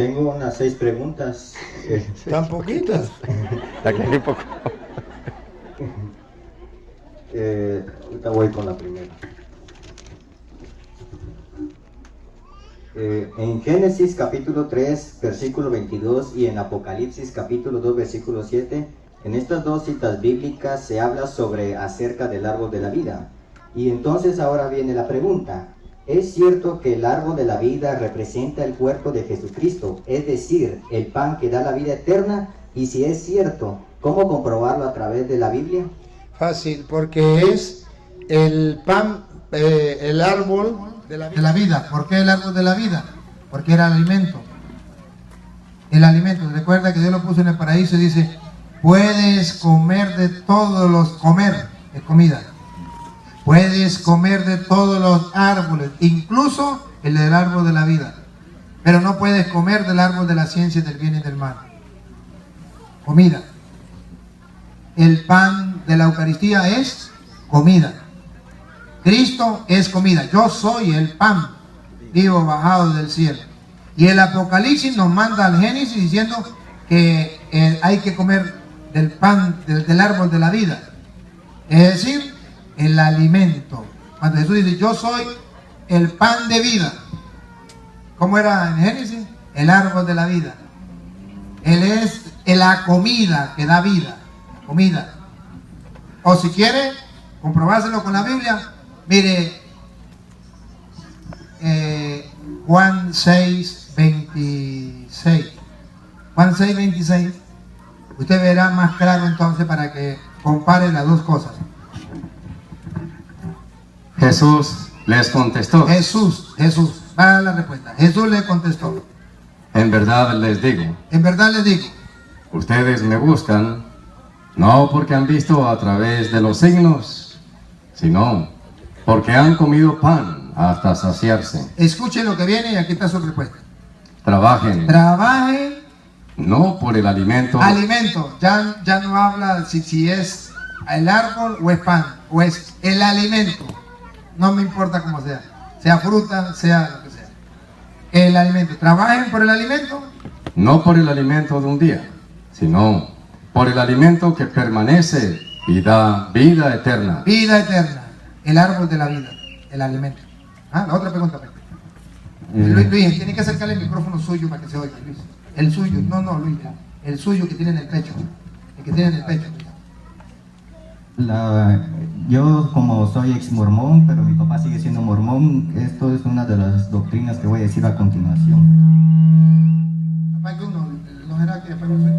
Tengo unas 6 preguntas. ¿Tan poquitas? Poco. Ahorita voy con la primera. En Génesis capítulo 3 versículo 22 y en Apocalipsis capítulo 2 versículo 7, en estas dos citas bíblicas se habla sobre acerca del árbol de la vida. Y entonces ahora viene la pregunta: ¿es cierto que el árbol de la vida representa el cuerpo de Jesucristo, es decir, el pan que da la vida eterna? Y si es cierto, ¿cómo comprobarlo a través de la Biblia? Fácil, porque es el pan, el árbol de la vida. ¿Por qué el árbol de la vida? Porque era el alimento. El alimento. Recuerda que Dios lo puso en el paraíso y dice: puedes comer de todos los, comer es comida. Puedes comer de todos los árboles, incluso el del árbol de la vida. Pero no puedes comer del árbol de la ciencia del bien y del mal. Comida. El pan de la Eucaristía es comida. Cristo es comida. Yo soy el pan vivo bajado del cielo. Y el Apocalipsis nos manda al Génesis diciendo que hay que comer del pan, del árbol de la vida. Es decir, el alimento. Cuando Jesús dice: yo soy el pan de vida. ¿Cómo era en Génesis? El árbol de la vida. Él es la comida que da vida. Comida. O si quiere comprobárselo con la Biblia, mire, Juan 6:26. Juan 6:26. Usted verá más claro entonces para que compare las dos cosas. Jesús les contestó. Jesús, para la respuesta. Jesús le contestó: en verdad les digo. En verdad les digo. Ustedes me buscan, no porque han visto a través de los signos, sino porque han comido pan hasta saciarse. Escuchen lo que viene y aquí está su respuesta. Trabajen. Trabajen. No por el alimento. Alimento. Ya no habla si es el árbol o es pan, o es el alimento. No me importa cómo sea. Sea fruta, sea lo que sea. El alimento. Trabajen por el alimento. No por el alimento de un día, sino por el alimento que permanece y da vida eterna. Vida eterna. El árbol de la vida. El alimento. La otra pregunta. Luis, tiene que acercarle el micrófono suyo para que se oiga, Luis. El suyo. No, Luis. El suyo que tiene en el pecho. El que tiene en el pecho. Yo, como soy ex mormón, pero mi papá sigue siendo mormón, esto es una de las doctrinas que voy a decir a continuación. ¿No será que apague uno?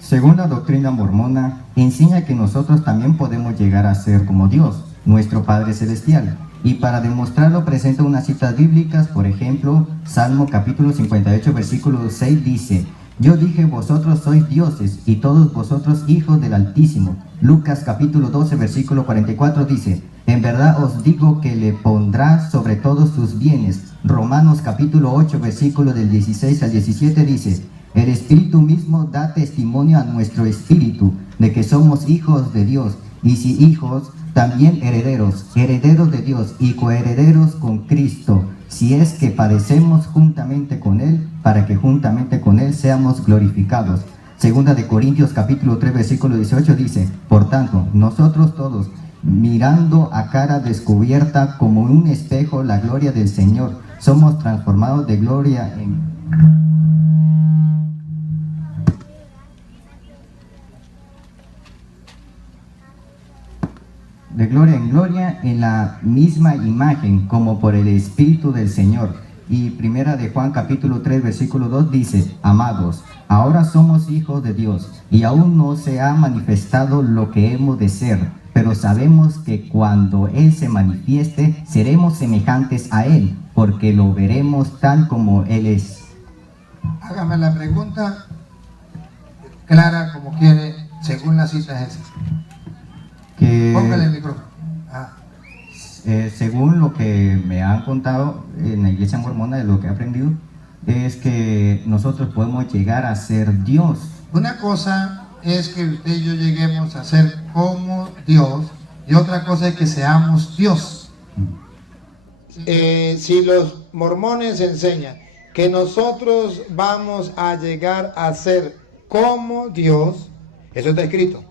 Según la doctrina mormona, enseña que nosotros también podemos llegar a ser como Dios, nuestro Padre Celestial. Y para demostrarlo presenta unas citas bíblicas, por ejemplo, Salmo capítulo 58, versículo 6 dice: yo dije, vosotros sois dioses, y todos vosotros hijos del Altísimo. Lucas capítulo 12, versículo 44 dice: en verdad os digo que le pondrá sobre todos sus bienes. Romanos capítulo 8, versículo del 16 al 17 dice: el Espíritu mismo da testimonio a nuestro espíritu de que somos hijos de Dios, y si hijos, también herederos, herederos de Dios y coherederos con Cristo, si es que padecemos juntamente con Él, para que juntamente con Él seamos glorificados. Segunda de Corintios capítulo 3 versículo 18 dice: por tanto, nosotros todos, mirando a cara descubierta como un espejo la gloria del Señor, somos transformados de gloria en gloria en la misma imagen, como por el Espíritu del Señor. Y primera de Juan capítulo 3 versículo 2 dice: amados, ahora somos hijos de Dios, y aún no se ha manifestado lo que hemos de ser, pero sabemos que cuando Él se manifieste, seremos semejantes a Él, porque lo veremos tal como Él es. Hágame la pregunta clara como quiere, según la cita es esa. Póngale el micrófono. Según lo que me han contado en la iglesia mormona, de lo que he aprendido, es que nosotros podemos llegar a ser Dios. Una cosa es que usted y yo lleguemos a ser como Dios, y otra cosa es que seamos Dios. Si los mormones enseñan que nosotros vamos a llegar a ser como Dios, eso está escrito.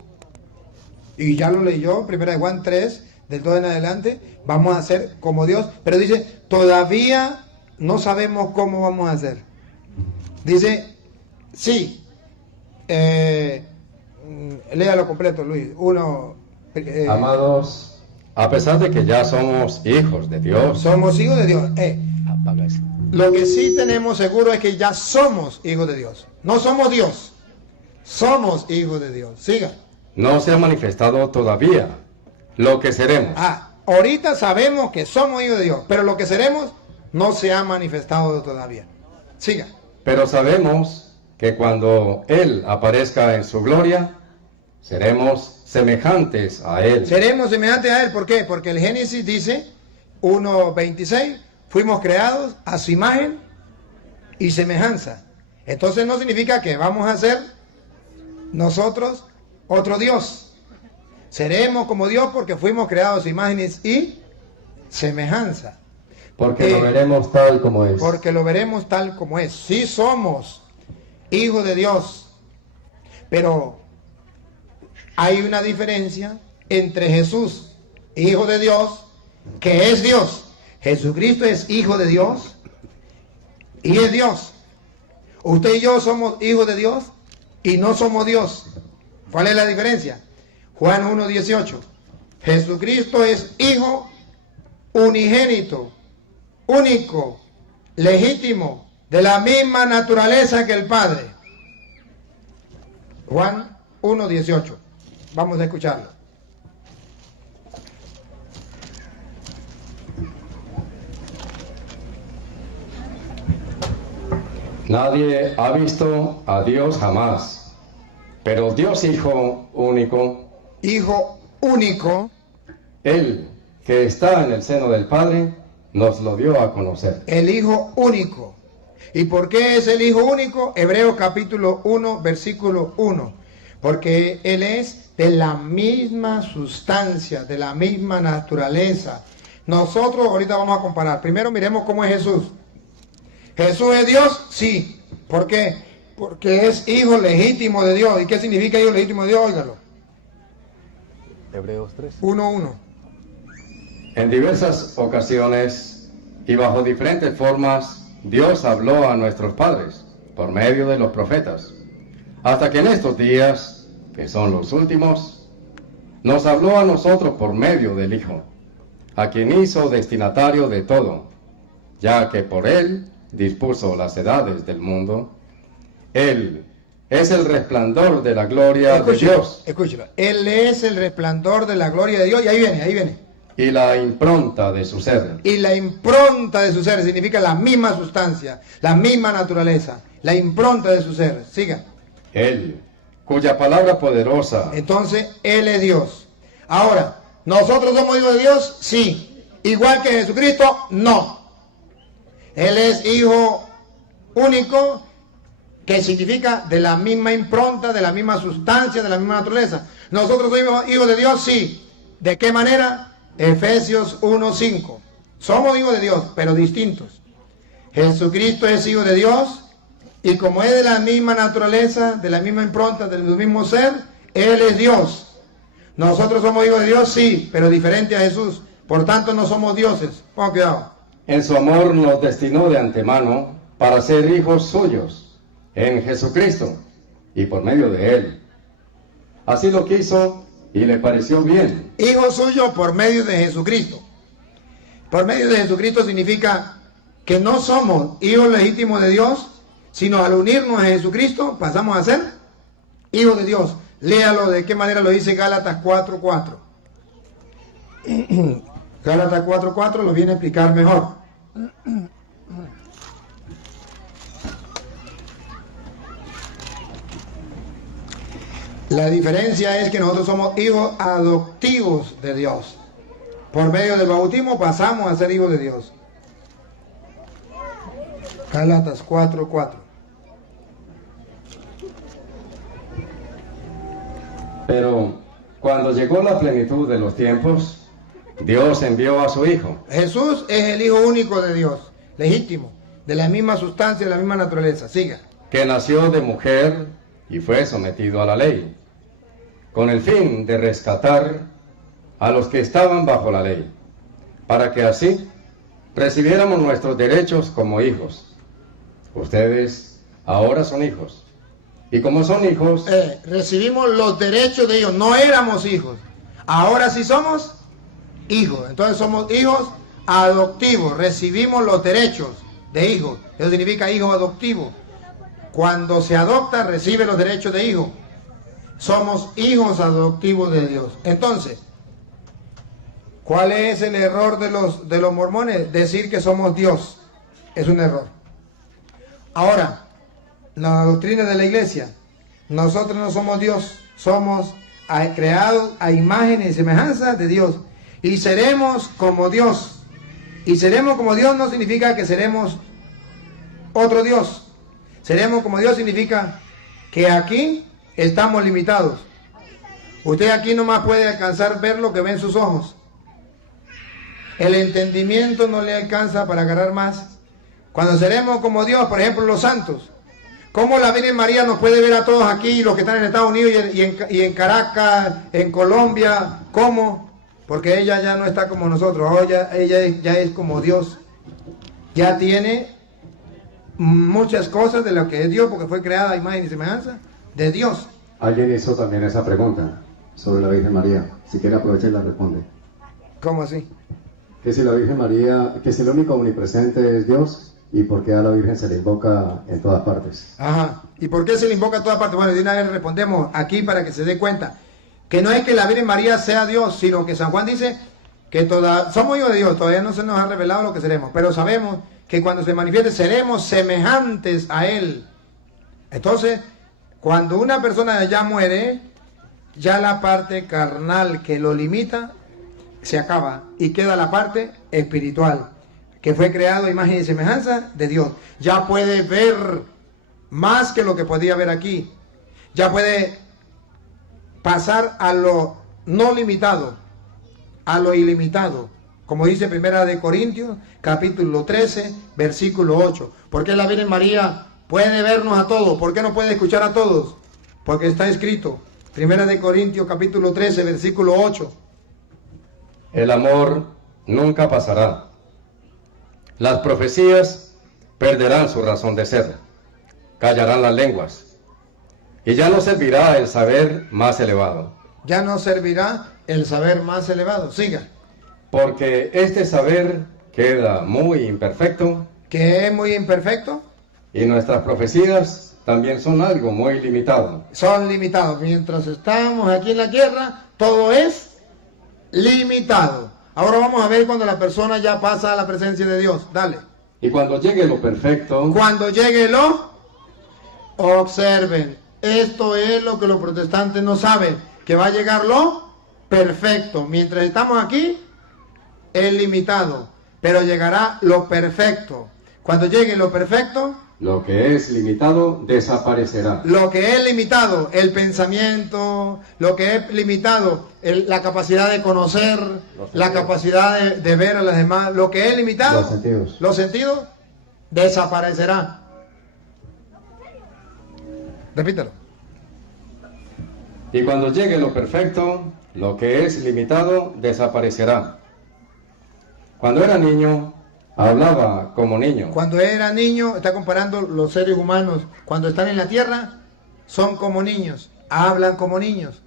Y ya lo leyó, 1 Juan 3, del 2 en adelante, vamos a ser como Dios. Pero dice, todavía no sabemos cómo vamos a ser. Dice, sí, léalo completo, Luis. Amados, a pesar de que ya somos hijos de Dios. Somos hijos de Dios. Lo que sí tenemos seguro es que ya somos hijos de Dios. No somos Dios, somos hijos de Dios. Siga. No se ha manifestado todavía lo que seremos. Ahorita sabemos que somos hijos de Dios, pero lo que seremos no se ha manifestado todavía. Siga. Pero sabemos que cuando Él aparezca en su gloria, seremos semejantes a Él. Seremos semejantes a Él, ¿por qué? Porque el Génesis dice, 1:26, fuimos creados a su imagen y semejanza. Entonces no significa que vamos a ser nosotros otro Dios. Seremos como Dios porque fuimos creados a su imagen y semejanza. Porque lo veremos tal como es. Porque lo veremos tal como es. Sí somos hijos de Dios, pero hay una diferencia entre Jesús, hijo de Dios, que es Dios. Jesucristo es hijo de Dios y es Dios. Usted y yo somos hijos de Dios y no somos Dios. ¿Cuál es la diferencia? Juan 1:18. Jesucristo es hijo unigénito, único, legítimo, de la misma naturaleza que el Padre. Juan 1:18. Vamos a escucharlo. Nadie ha visto a Dios jamás, pero Dios Hijo único, Él que está en el seno del Padre, nos lo dio a conocer. El Hijo único. ¿Y por qué es el Hijo único? Hebreos capítulo 1, versículo 1. Porque Él es de la misma sustancia, de la misma naturaleza. Nosotros ahorita vamos a comparar. Primero miremos cómo es Jesús. ¿Jesús es Dios? Sí. ¿Por qué? Porque es hijo legítimo de Dios. ¿Y qué significa hijo legítimo de Dios? Óigalo. Hebreos 3. 1:1. En diversas ocasiones y bajo diferentes formas, Dios habló a nuestros padres por medio de los profetas, hasta que en estos días, que son los últimos, nos habló a nosotros por medio del Hijo, a quien hizo destinatario de todo, ya que por Él dispuso las edades del mundo. Él es el resplandor de la gloria de Dios. Escúchelo. Él es el resplandor de la gloria de Dios. Y ahí viene. Y la impronta de su ser. Y la impronta de su ser significa la misma sustancia, la misma naturaleza, la impronta de su ser. Siga. Él, cuya palabra poderosa. Entonces, Él es Dios. Ahora, ¿nosotros somos hijos de Dios? Sí. Igual que Jesucristo, no. Él es hijo único, que significa de la misma impronta, de la misma sustancia, de la misma naturaleza. ¿Nosotros somos hijos de Dios? Sí. ¿De qué manera? Efesios 1:5. Somos hijos de Dios, pero distintos. Jesucristo es hijo de Dios, y como es de la misma naturaleza, de la misma impronta, del mismo ser, Él es Dios. ¿Nosotros somos hijos de Dios? Sí, pero diferente a Jesús. Por tanto, no somos dioses. Pongan cuidado. En su amor nos destinó de antemano para ser hijos suyos en Jesucristo y por medio de Él. Así lo quiso y le pareció bien. Hijo suyo por medio de Jesucristo. Por medio de Jesucristo significa que no somos hijos legítimos de Dios, sino al unirnos a Jesucristo pasamos a ser hijos de Dios. Léalo de qué manera lo dice Gálatas 4:4. Gálatas 4:4 lo viene a explicar mejor. La diferencia es que nosotros somos hijos adoptivos de Dios. Por medio del bautismo pasamos a ser hijos de Dios. Gálatas 4:4. Pero Cuando llegó la plenitud de los tiempos, Dios envió a su Hijo. Jesús es el Hijo único de Dios, legítimo, de la misma sustancia, de la misma naturaleza. Siga. Que nació de mujer y fue sometido a la ley, con el fin de rescatar a los que estaban bajo la ley, para que así recibiéramos nuestros derechos como hijos. Ustedes ahora son hijos, y como son hijos... recibimos los derechos de ellos, no éramos hijos, ahora sí somos hijos, entonces somos hijos adoptivos, recibimos los derechos de hijos, eso significa hijo adoptivo. Cuando se adopta, recibe los derechos de hijo. Somos hijos adoptivos de Dios. Entonces, ¿cuál es el error de los mormones? Decir que somos Dios. Es un error. Ahora, la doctrina de la iglesia. Nosotros no somos Dios. Somos creados a imagen y semejanza de Dios. Y seremos como Dios. Y seremos como Dios no significa que seremos otro Dios. Seremos como Dios significa que aquí estamos limitados. Usted aquí nomás puede alcanzar ver lo que ven sus ojos. El entendimiento no le alcanza para agarrar más. Cuando seremos como Dios, por ejemplo, los santos. ¿Cómo la Virgen María nos puede ver a todos aquí, los que están en Estados Unidos y en Caracas, en Colombia? ¿Cómo? Porque ella ya no está como nosotros. Ahora ella ya es como Dios. Ya tiene muchas cosas de lo que es Dios, porque fue creada a imagen y semejanza de Dios. Alguien hizo también esa pregunta sobre la Virgen María. Si quiere aprovechar y la responde. ¿Cómo así? Que si la Virgen María, que si el único omnipresente es Dios, y por qué a la Virgen se le invoca en todas partes. Ajá. ¿Y por qué se le invoca en todas partes? Bueno, de una vez respondemos aquí para que se dé cuenta. Que no es que la Virgen María sea Dios, sino que San Juan dice que somos hijos de Dios, todavía no se nos ha revelado lo que seremos, pero sabemos que cuando se manifieste seremos semejantes a Él. Entonces, cuando una persona ya muere, ya la parte carnal que lo limita se acaba y queda la parte espiritual, que fue creado a imagen y semejanza de Dios. Ya puede ver más que lo que podía ver aquí. Ya puede pasar a lo no limitado, a lo ilimitado. Como dice Primera de Corintios, capítulo 13, versículo 8. ¿Por qué la Virgen María puede vernos a todos? ¿Por qué no puede escuchar a todos? Porque está escrito, Primera de Corintios, capítulo 13, versículo 8. El amor nunca pasará. Las profecías perderán su razón de ser. Callarán las lenguas. Y ya no servirá el saber más elevado. Ya no servirá el saber más elevado. Siga. Porque este saber queda muy imperfecto. ¿Que es muy imperfecto? Y nuestras profecías también son algo muy limitado. Son limitados. Mientras estamos aquí en la tierra, todo es limitado. Ahora vamos a ver cuando la persona ya pasa a la presencia de Dios. Dale. Y cuando llegue lo perfecto... Cuando llegue lo... Observen. Esto es lo que los protestantes no saben. Que va a llegar lo perfecto. Mientras estamos aquí, es limitado. Pero llegará lo perfecto. Cuando llegue lo perfecto... Lo que es limitado desaparecerá. Lo que es limitado, el pensamiento, lo que es limitado, la capacidad de conocer, la capacidad de ver a las demás, lo que es limitado, los sentidos, desaparecerá. Repítalo. Y cuando llegue lo perfecto, lo que es limitado desaparecerá. Cuando era niño, hablaba como niño. Cuando era niño, está comparando los seres humanos. Cuando están en la tierra, son como niños. Hablan como niños.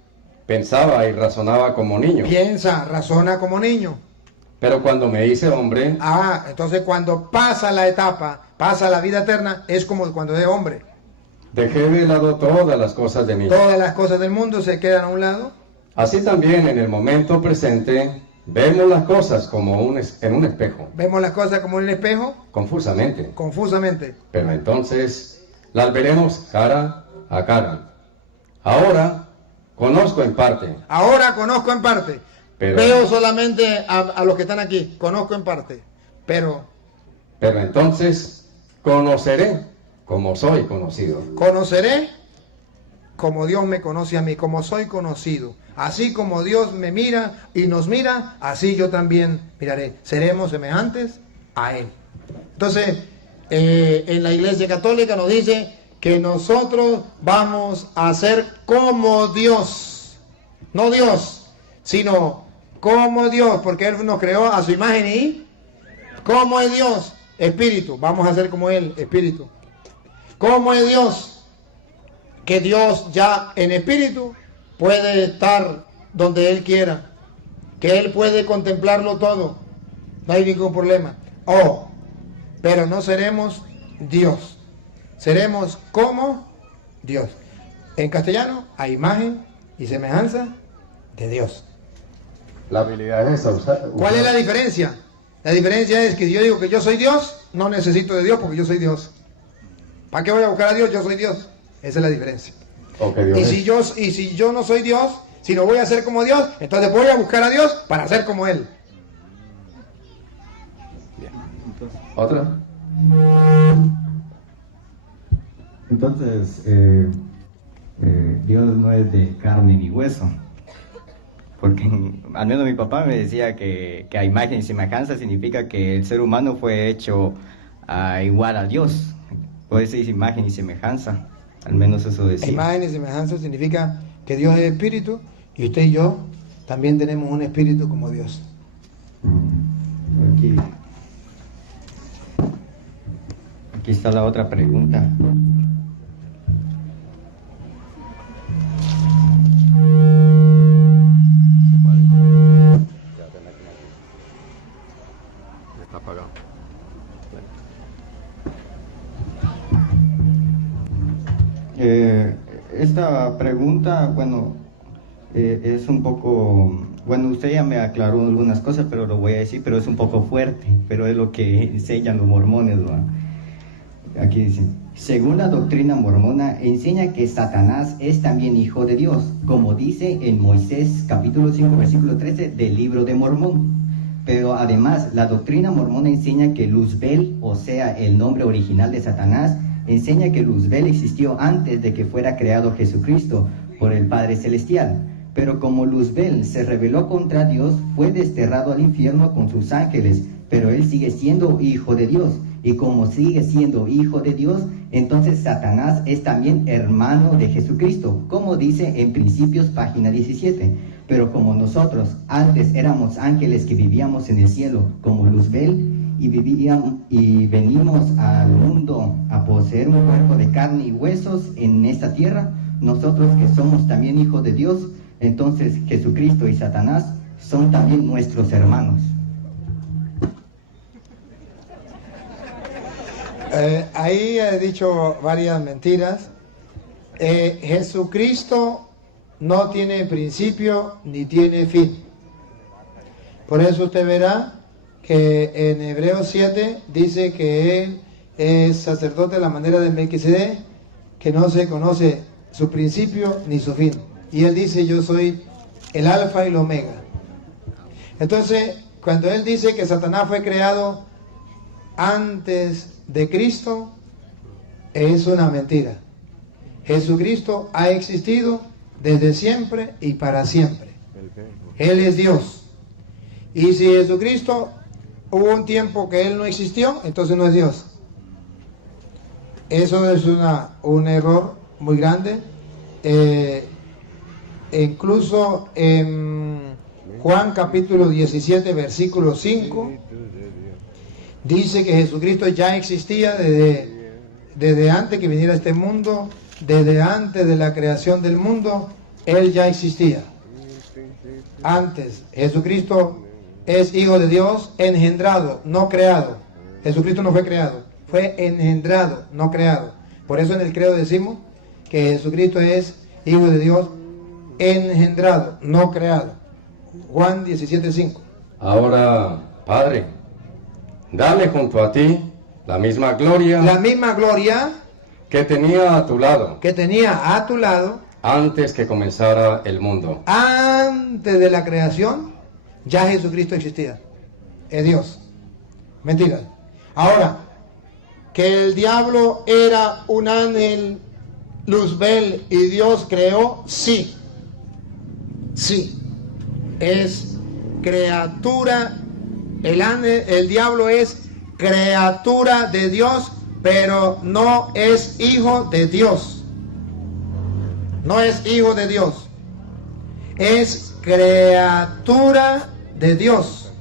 Pensaba y razonaba como niño. Piensa, razona como niño. Pero cuando me hice hombre... Entonces cuando pasa la etapa, pasa la vida eterna, es como cuando es hombre. Dejé de lado todas las cosas de niño. Todas las cosas del mundo se quedan a un lado. Así también en el momento presente... Vemos las cosas como en un espejo. Vemos las cosas como en un espejo. Confusamente. Confusamente. Pero entonces las veremos cara a cara. Ahora conozco en parte. Ahora conozco en parte. Pero, veo solamente a los que están aquí. Conozco en parte. Pero entonces conoceré como soy conocido. Conoceré como Dios me conoce a mí, como soy conocido. Así como Dios me mira y nos mira, así yo también miraré. Seremos semejantes a Él. Entonces, en la Iglesia Católica nos dice que nosotros vamos a ser como Dios. No Dios, sino como Dios, porque Él nos creó a su imagen y como es Dios, Espíritu. Vamos a ser como Él, Espíritu. ¿Cómo es Dios? Que Dios ya en espíritu puede estar donde Él quiera, que Él puede contemplarlo todo, no hay ningún problema. Pero no seremos Dios, seremos como Dios. En castellano, a imagen y semejanza de Dios. La habilidad es esa. ¿Cuál es la diferencia? La diferencia es que si yo digo que yo soy Dios, no necesito de Dios porque yo soy Dios. ¿Para qué voy a buscar a Dios? Yo soy Dios. Esa es la diferencia. Okay, y si yo no soy Dios, si no voy a ser como Dios, entonces voy a buscar a Dios para ser como Él. Bien. ¿Otra? Entonces, Dios no es de carne ni hueso. Porque al menos mi papá me decía que a imagen y semejanza significa que el ser humano fue hecho igual a Dios. Puede ser imagen y semejanza. Al menos eso decía. Imagen y semejanza significa que Dios es espíritu y usted y yo también tenemos un espíritu como Dios. Aquí está la otra pregunta. Está apagado. Esta pregunta, es un poco, usted ya me aclaró algunas cosas, pero lo voy a decir, pero es un poco fuerte, pero es lo que enseñan los mormones, ¿no? Aquí dice, según la doctrina mormona, enseña que Satanás es también hijo de Dios, como dice en Moisés capítulo 5, versículo 13 del libro de Mormón. Pero además, la doctrina mormona enseña que Luzbel, o sea, el nombre original de Satanás, enseña que Luzbel existió antes de que fuera creado Jesucristo por el Padre Celestial. Pero como Luzbel se rebeló contra Dios, fue desterrado al infierno con sus ángeles, pero él sigue siendo hijo de Dios. Y como sigue siendo hijo de Dios, entonces Satanás es también hermano de Jesucristo, como dice en Principios, página 17. Pero como nosotros antes éramos ángeles que vivíamos en el cielo, como Luzbel, y venimos al mundo a poseer un cuerpo de carne y huesos en esta tierra, nosotros que somos también hijos de Dios, entonces Jesucristo y Satanás son también nuestros hermanos. Ahí he dicho varias mentiras. Jesucristo no tiene principio ni tiene fin. Por eso usted verá que en Hebreos 7 dice que Él es sacerdote de la manera de Melquisedec, que no se conoce su principio ni su fin. Y Él dice, yo soy el alfa y el omega. Entonces, cuando Él dice que Satanás fue creado antes de Cristo, es una mentira. Jesucristo ha existido desde siempre y para siempre. Él es Dios. Y si Jesucristo hubo un tiempo que Él no existió, entonces no es Dios. Eso es un error muy grande. Incluso en Juan capítulo 17, versículo 5, dice que Jesucristo ya existía desde antes que viniera a este mundo, desde antes de la creación del mundo, Él ya existía. Antes, Jesucristo es hijo de Dios, engendrado, no creado. Jesucristo no fue creado, fue engendrado, no creado. Por eso en el credo decimos que Jesucristo es hijo de Dios, engendrado, no creado. Juan 17:5. Ahora, Padre, dale junto a ti la misma gloria Que tenía a tu lado antes que comenzara el mundo. Antes de la creación, ya Jesucristo existía. Es Dios. Mentira. Ahora, que el diablo era un ángel Luzbel y Dios creó? Sí. Sí. Es criatura. El diablo es criatura de Dios, pero no es hijo de Dios. No es hijo de Dios. Es criatura de Dios.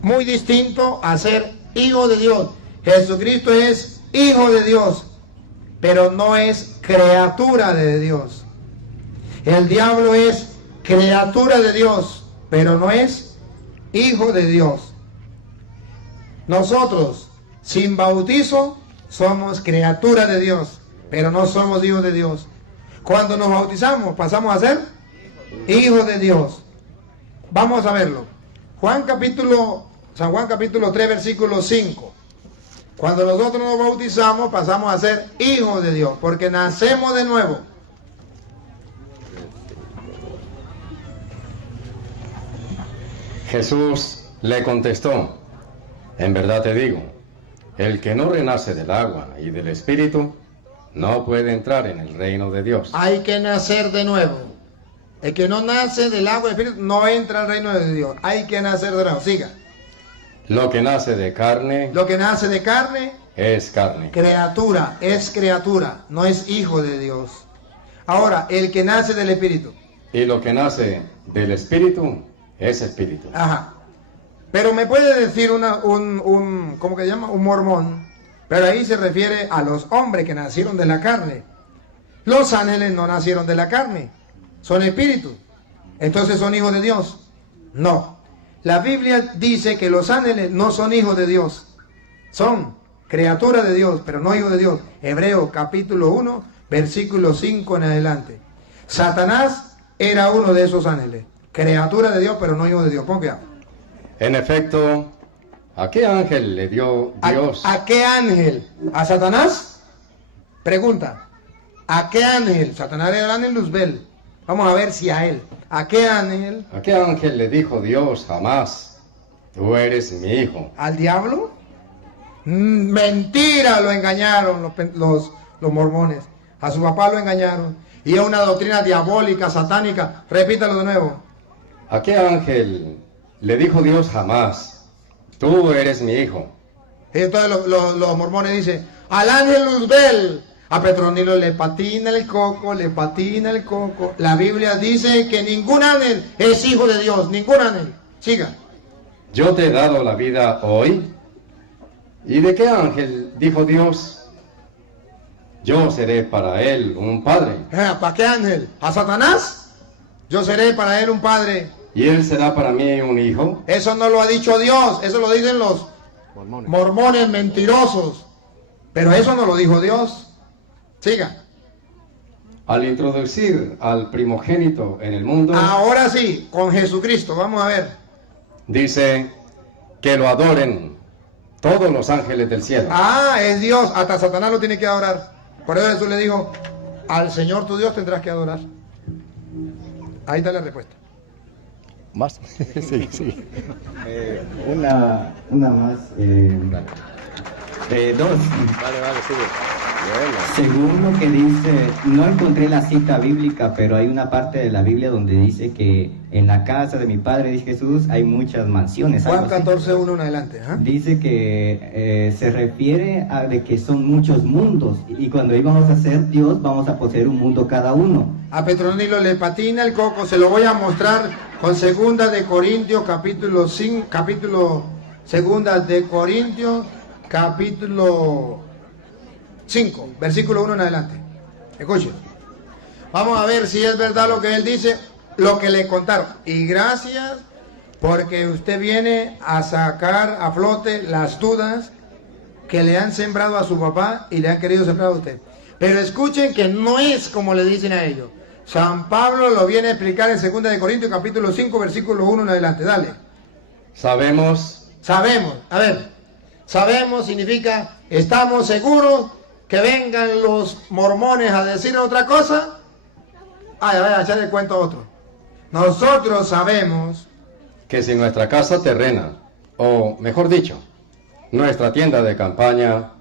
Muy distinto a ser hijo de Dios. Jesucristo es hijo de Dios, pero no es criatura de Dios. El diablo es criatura de Dios, pero no es hijo de Dios. Nosotros, sin bautizo, somos criatura de Dios, pero no somos hijos de Dios. Cuando nos bautizamos, pasamos a ser hijos de Dios. Vamos a verlo. San Juan capítulo 3, versículo 5. Cuando nosotros nos bautizamos, pasamos a ser hijos de Dios, porque nacemos de nuevo. Jesús le contestó: en verdad te digo, el que no renace del agua y del Espíritu no puede entrar en el reino de Dios. Hay que nacer de nuevo. El que no nace del agua y del Espíritu no entra al reino de Dios. Hay que nacer de nuevo. Siga. Lo que nace de carne es carne. Criatura, es criatura, no es hijo de Dios. Ahora, el que nace del Espíritu. Y lo que nace del Espíritu es espíritu. Ajá. Pero me puede decir ¿cómo que se llama? Un mormón. Pero ahí se refiere a los hombres que nacieron de la carne. Los ángeles no nacieron de la carne, son espíritus. Entonces son hijos de Dios. No. La Biblia dice que los ángeles no son hijos de Dios. Son criaturas de Dios, pero no hijos de Dios. Hebreos capítulo 1, versículo 5 en adelante. Satanás era uno de esos ángeles. Criatura de Dios, pero no hijo de Dios. Pon cuidado. En efecto, ¿a qué ángel le dio Dios? ¿A qué ángel? ¿A Satanás? Pregunta. ¿A qué ángel? Satanás era el ángel Luzbel. Vamos a ver si a él. ¿A qué ángel? ¿A qué ángel le dijo Dios jamás: tú eres mi hijo? ¿Al diablo? Mentira, lo engañaron los mormones. A su papá lo engañaron. Y es una doctrina diabólica, satánica. Repítalo de nuevo. ¿A qué ángel le dijo Dios jamás: tú eres mi hijo? Y entonces los mormones dicen: al ángel Luzbel. A Petronilo le patina el coco, le patina el coco. La Biblia dice que ningún ángel es hijo de Dios, ningún ángel. Siga. Yo te he dado la vida hoy. ¿Y de qué ángel dijo Dios: yo seré para él un padre? ¿Para qué ángel? ¿A Satanás? Yo seré para él un padre. ¿Y él será para mí un hijo? Eso no lo ha dicho Dios, eso lo dicen los mormones mentirosos. Pero eso no lo dijo Dios. Siga. Al introducir al primogénito en el mundo, ahora sí, con Jesucristo, vamos a ver. Dice que lo adoren todos los ángeles del cielo. Es Dios, hasta Satanás lo tiene que adorar. Por eso Jesús le dijo: al Señor tu Dios tendrás que adorar. Ahí está la respuesta. ¿Más? Sí. Una más. Dos. Vale, sigue. Según lo que dice, no encontré la cita bíblica, pero hay una parte de la Biblia donde dice que en la casa de mi padre, dice Jesús, hay muchas mansiones. Juan 14, 1 en adelante. Dice que se refiere a de que son muchos mundos, y cuando íbamos a ser Dios, vamos a poseer un mundo cada uno. A Petronilo le patina el coco, se lo voy a mostrar con 2 de Corintios, capítulo 5, versículo 1 en adelante. Escuchen. Vamos a ver si es verdad lo que él dice, lo que le contaron. Y gracias porque usted viene a sacar a flote las dudas que le han sembrado a su papá y le han querido sembrar a usted. Pero escuchen que no es como le dicen a ellos. San Pablo lo viene a explicar en 2 de Corintios capítulo 5, versículo 1 en adelante. Dale. Sabemos. A ver. Sabemos significa estamos seguros que vengan los mormones a decir otra cosa. Voy a echarle cuento a otro. Nosotros sabemos que si nuestra casa terrena, o mejor dicho, nuestra tienda de campaña,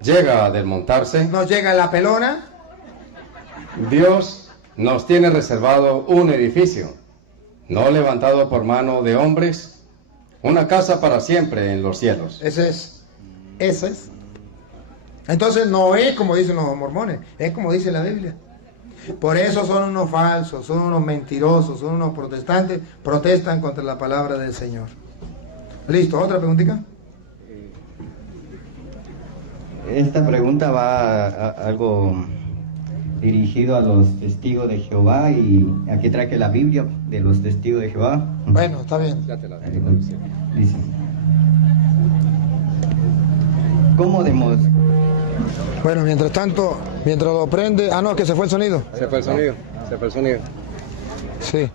llega a desmontarse, nos llega la pelona, Dios nos tiene reservado un edificio, no levantado por mano de hombres, una casa para siempre en los cielos. Ese es. Entonces no es como dicen los mormones, es como dice la Biblia. Por eso son unos falsos, son unos mentirosos, son unos protestantes, protestan contra la palabra del Señor. Listo, ¿otra preguntita? Esta pregunta va a algo dirigido a los testigos de Jehová, y aquí trae que la Biblia de los testigos de Jehová. Bueno, está bien. Dice, ¿cómo demostrar? Bueno, mientras tanto, mientras lo prende... Ah, no, que se fue el sonido. Se fue el sonido. Sí.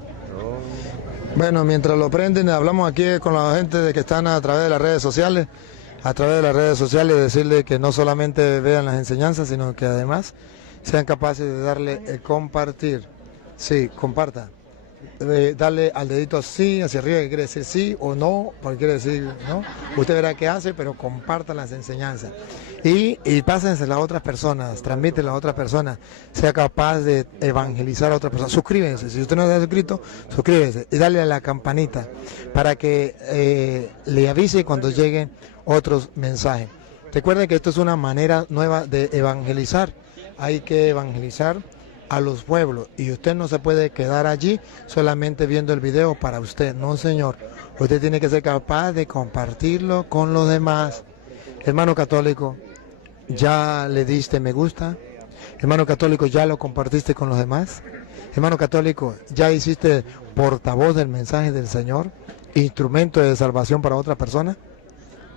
Bueno, mientras lo prenden, hablamos aquí con la gente de que están a través de las redes sociales. A través de las redes sociales, decirle que no solamente vean las enseñanzas, sino que además sean capaces de darle el compartir. Sí, comparta. Darle al dedito así, hacia arriba, que quiere decir sí o no, porque quiere decir no. Usted verá qué hace, pero comparta las enseñanzas. Y pásensela a otras personas, transmítela a otras personas, sea capaz de evangelizar a otras personas. Suscríbense, si usted no está suscrito, suscríbese y dale a la campanita para que le avise cuando lleguen otros mensajes. Recuerden que esto es una manera nueva de evangelizar. Hay que evangelizar a los pueblos, y usted no se puede quedar allí solamente viendo el video para usted. No, señor, usted tiene que ser capaz de compartirlo con los demás. Hermano católico, ¿ya le diste me gusta? Hermano católico, ¿ya lo compartiste con los demás? Hermano católico, ¿ya hiciste portavoz del mensaje del Señor? ¿Instrumento de salvación para otra persona?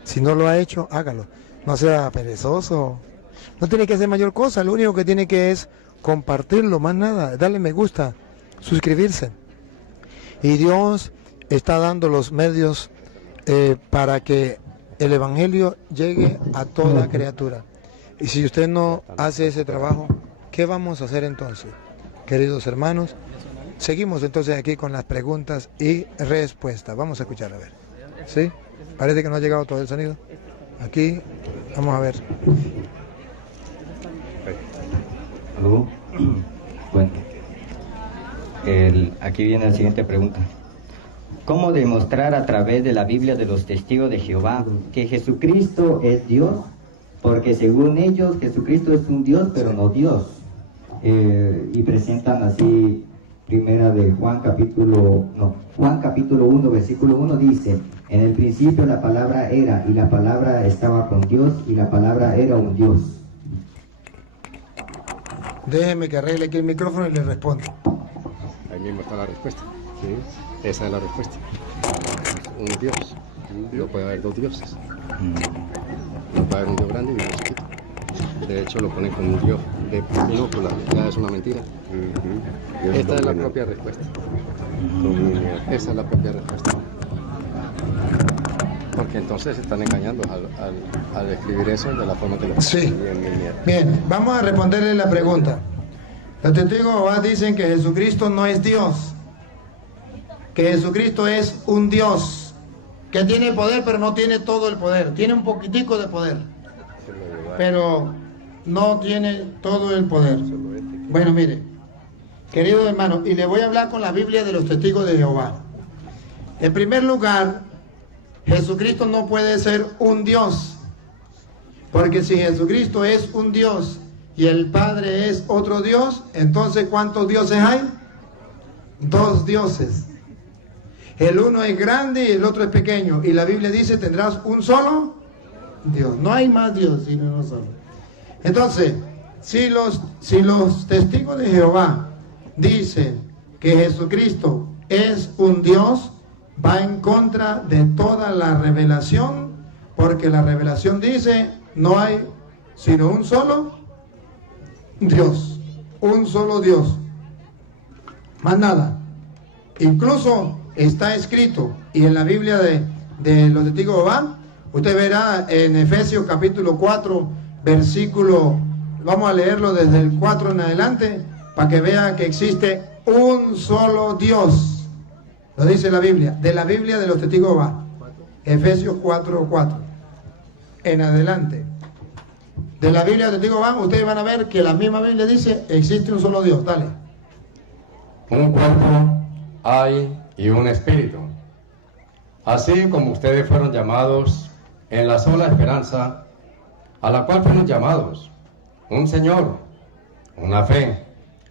Si no lo ha hecho, hágalo. No sea perezoso. No tiene que hacer mayor cosa, lo único que tiene que es compartirlo, más nada, darle me gusta, suscribirse. Y Dios está dando los medios para que el Evangelio llegue a toda criatura. Y si usted no hace ese trabajo, ¿qué vamos a hacer entonces? Queridos hermanos, seguimos entonces aquí con las preguntas y respuestas. Vamos a escuchar, a ver. ¿Sí? Parece que no ha llegado todo el sonido. Aquí, vamos a ver. Bueno, aquí viene la siguiente pregunta. ¿Cómo demostrar a través de la Biblia de los testigos de Jehová que Jesucristo es Dios? Porque según ellos Jesucristo es un Dios, pero no Dios. Y presentan así, primera de Juan capítulo 1, versículo 1 dice: en el principio la palabra era, y la palabra estaba con Dios, y la palabra era un Dios. Déjeme que arregle aquí el micrófono y le respondo. Ahí mismo está la respuesta. Sí, esa es la respuesta. Un Dios. No puede haber dos dioses. No puede haber un Dios grande y un Dios chiquito. De hecho, lo ponen como un Dios de minúscula. Ya es una mentira. Esta es la propia respuesta. Esa es la propia respuesta. Porque entonces se están engañando al escribir eso de la forma que lo Sí. Bien, vamos a responderle la pregunta. Los testigos de Jehová dicen que Jesucristo no es Dios, que Jesucristo es un Dios, que tiene poder pero no tiene todo el poder, tiene un poquitico de poder, pero no tiene todo el poder. Bueno, mire, querido hermano, y le voy a hablar con la Biblia de los testigos de Jehová. En primer lugar, Jesucristo no puede ser un Dios, porque si Jesucristo es un Dios y el Padre es otro Dios, entonces ¿cuántos dioses hay? Dos dioses. El uno es grande y el otro es pequeño, y la Biblia dice: tendrás un solo Dios. No hay más Dios sino uno solo. Entonces, si los testigos de Jehová dicen que Jesucristo es un Dios, va en contra de toda la revelación, porque la revelación dice: no hay sino un solo Dios, un solo Dios, más nada. Incluso está escrito, y en la Biblia de los testigos de Jehová, usted verá en Efesios capítulo 4, versículo, vamos a leerlo desde el 4 en adelante, para que vea que existe un solo Dios. Lo dice la Biblia, de la Biblia de los testigos de Jehová. Efesios 4:4. En adelante. de la Biblia de Testigo de Jehová, ustedes van a ver que la misma Biblia dice, existe un solo Dios. Dale. Un cuerpo hay y un espíritu. Así como ustedes fueron llamados en la sola esperanza a la cual fueron llamados, un Señor, una fe,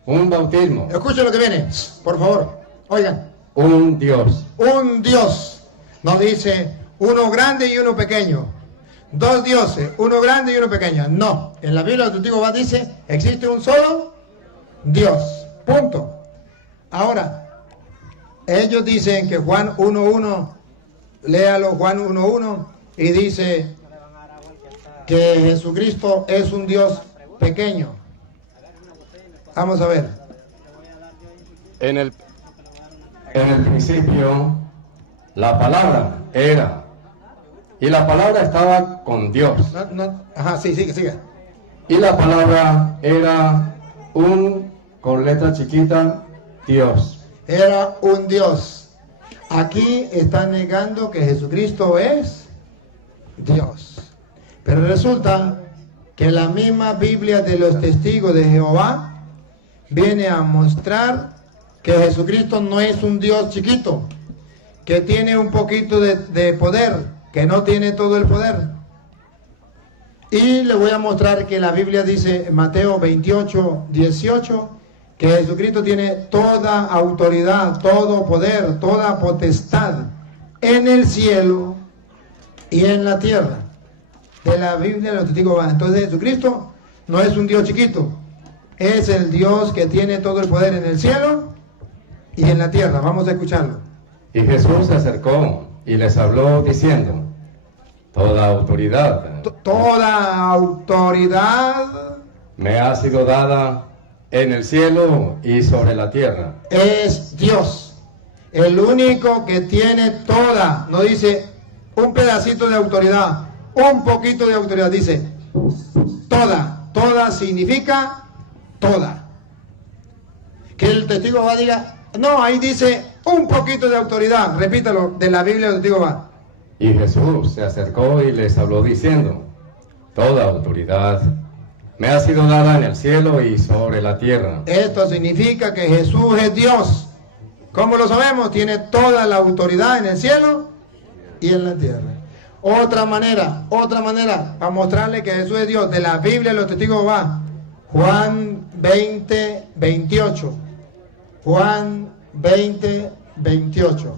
un bautismo. Escuchen lo que viene, por favor. Oigan. Un Dios. Un Dios. No dice uno grande y uno pequeño. Dos dioses, uno grande y uno pequeño. No. En la Biblia del Testigo de Jehová dice, existe un solo Dios. Punto. Ahora, ellos dicen que Juan 1.1, léalo Juan 1.1, y dice que Jesucristo es un Dios pequeño. Vamos a ver. En el principio, la palabra era, y la palabra estaba con Dios. Ajá, sí, sigue. Y la palabra era con letra chiquita, Dios. Era un Dios. Aquí está negando que Jesucristo es Dios. Pero resulta que la misma Biblia de los Testigos de Jehová viene a mostrar que Jesucristo no es un Dios chiquito, que tiene un poquito de poder, que no tiene todo el poder. Y le voy a mostrar que la Biblia dice en Mateo 28:18 que Jesucristo tiene toda autoridad, todo poder, toda potestad en el cielo y en la tierra. De la Biblia de los Testigos de Jehová. Entonces Jesucristo no es un Dios chiquito, es el Dios que tiene todo el poder en el cielo y en la tierra. Vamos a escucharlo. Y Jesús se acercó y les habló diciendo, toda autoridad me ha sido dada en el cielo y sobre la tierra. Es Dios, el único que tiene toda, no dice un pedacito de autoridad, un poquito de autoridad, dice toda significa toda. Que el testigo va a diga, no, ahí dice un poquito de autoridad, repítalo, de la Biblia del testigo va. Y Jesús se acercó y les habló diciendo, toda autoridad me ha sido dada en el cielo y sobre la tierra. Esto significa que Jesús es Dios. ¿Cómo lo sabemos? Tiene toda la autoridad en el cielo y en la tierra. Otra manera, para mostrarle que Jesús es Dios, de la Biblia de los Testigos de Jehová, Juan 20:28. Juan 20:28.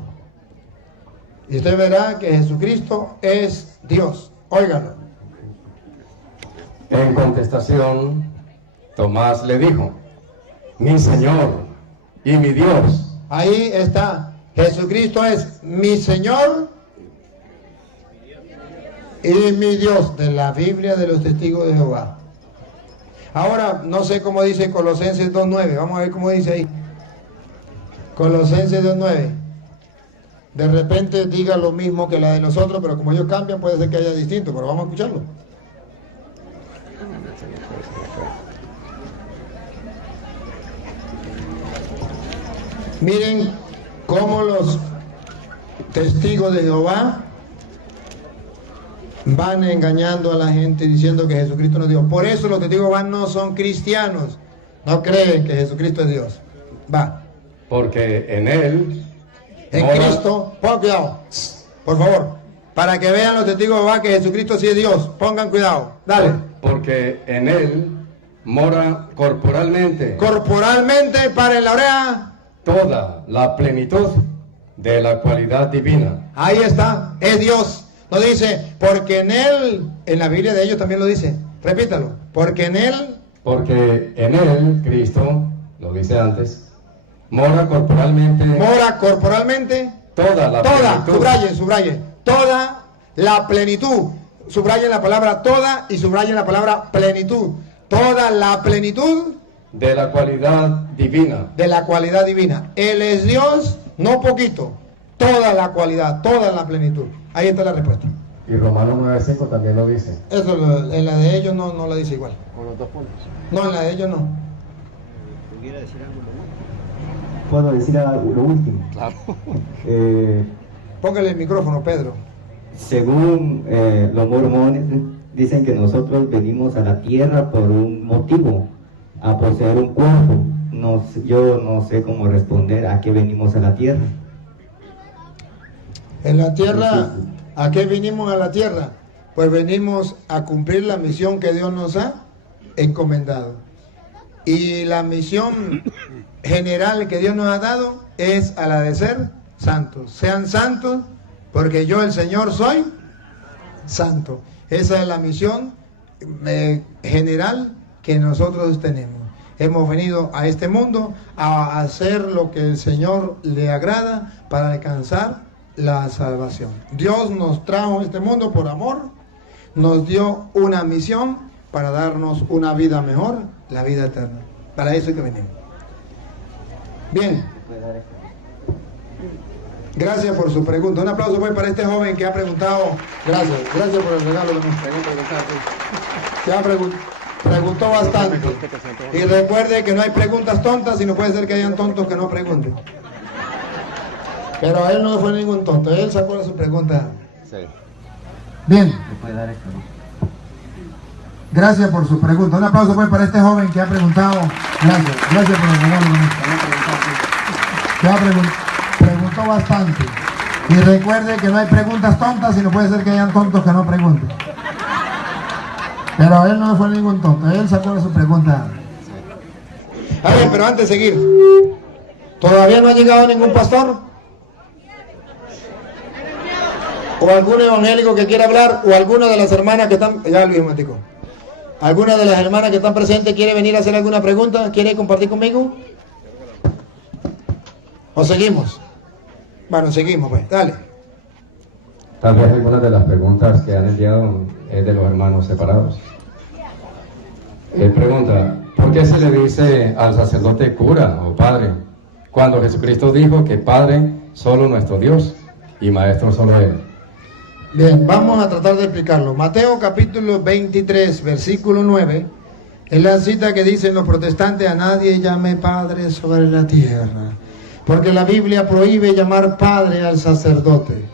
Y usted verá que Jesucristo es Dios. Óigalo. En contestación, Tomás le dijo, mi Señor y mi Dios. Ahí está. Jesucristo es mi Señor y mi Dios, de la Biblia de los Testigos de Jehová. Ahora, no sé cómo dice Colosenses 2:9. Vamos a ver cómo dice ahí. Colosenses 2:9. De repente diga lo mismo que la de nosotros, pero como ellos cambian, puede ser que haya distinto, pero vamos a escucharlo. Miren cómo los testigos de Jehová van engañando a la gente diciendo que Jesucristo no es Dios. Por eso los testigos de Jehová no son cristianos, no creen que Jesucristo es Dios. Va. Porque en Él... En Cristo, pon cuidado, por favor, para que vean los testigos de Jehová que Jesucristo sí es Dios. Pongan cuidado, dale. Porque en Él mora corporalmente. Corporalmente, para en la oreja. Toda la plenitud de la cualidad divina. Ahí está, es Dios. No dice, porque en Él, en la Biblia de ellos también lo dice. Repítalo, porque en Él. Porque en Él, Cristo, lo dice antes, mora corporalmente. Mora corporalmente. Toda la plenitud. Subraye. Toda la plenitud. Subrayen la palabra toda y subrayen la palabra plenitud. Toda la plenitud. De la cualidad divina. De la cualidad divina. Él es Dios, no poquito. Toda la cualidad, toda la plenitud. Ahí está la respuesta. Y Romanos 9:5 también lo dice. Eso en la de ellos no la dice igual. Con los 2 puntos. No, en la de ellos no. ¿Pudiera decir algo? ¿Puedo decir lo último? Claro. Póngale el micrófono, Pedro. Según los mormones, dicen que nosotros venimos a la tierra por un motivo, a poseer un cuerpo. Yo no sé cómo responder a qué venimos a la tierra. En la tierra, ¿a qué vinimos a la tierra? Pues venimos a cumplir la misión que Dios nos ha encomendado. Y la misión general que Dios nos ha dado es a la de ser santos. Sean santos porque yo, el Señor, soy santo. Esa es la misión general que nosotros tenemos. Hemos venido a este mundo a hacer lo que el Señor le agrada para alcanzar la salvación. Dios nos trajo a este mundo por amor, nos dio una misión para darnos una vida mejor, la vida eterna. Para eso es que venimos. Bien. Gracias por su pregunta. Un aplauso pues para este joven que ha preguntado. Gracias por el regalo de que ha preguntó bastante. Y recuerde que no hay preguntas tontas, sino puede ser que hayan tontos que no pregunten. Pero él no fue ningún tonto, él sacó su pregunta. Sí. Bien. Gracias por su pregunta. Un aplauso pues para este joven que ha preguntado. Gracias por el regalo. Que preguntó bastante. Y recuerde que no hay preguntas tontas, sino puede ser que hayan tontos que no pregunten. Pero él no fue ningún tonto, él sacó su pregunta. A ver, pero antes de seguir, ¿todavía no ha llegado ningún pastor? ¿O algún evangélico que quiera hablar? ¿O alguna de las hermanas que están... Ya, Luis, Matico. ¿Alguna de las hermanas que están presentes quiere venir a hacer alguna pregunta? ¿Quiere compartir conmigo? ¿O seguimos? Bueno, seguimos pues, dale. Tal vez algunas de las preguntas que han enviado es de los hermanos separados. Pregunta, ¿por qué se le dice al sacerdote cura o padre? Cuando Jesucristo dijo que Padre solo nuestro Dios y Maestro solo Él. Bien, vamos a tratar de explicarlo. Mateo capítulo 23, versículo 9, es la cita que dicen los protestantes: a nadie llame Padre sobre la tierra, porque la Biblia prohíbe llamar Padre al sacerdote.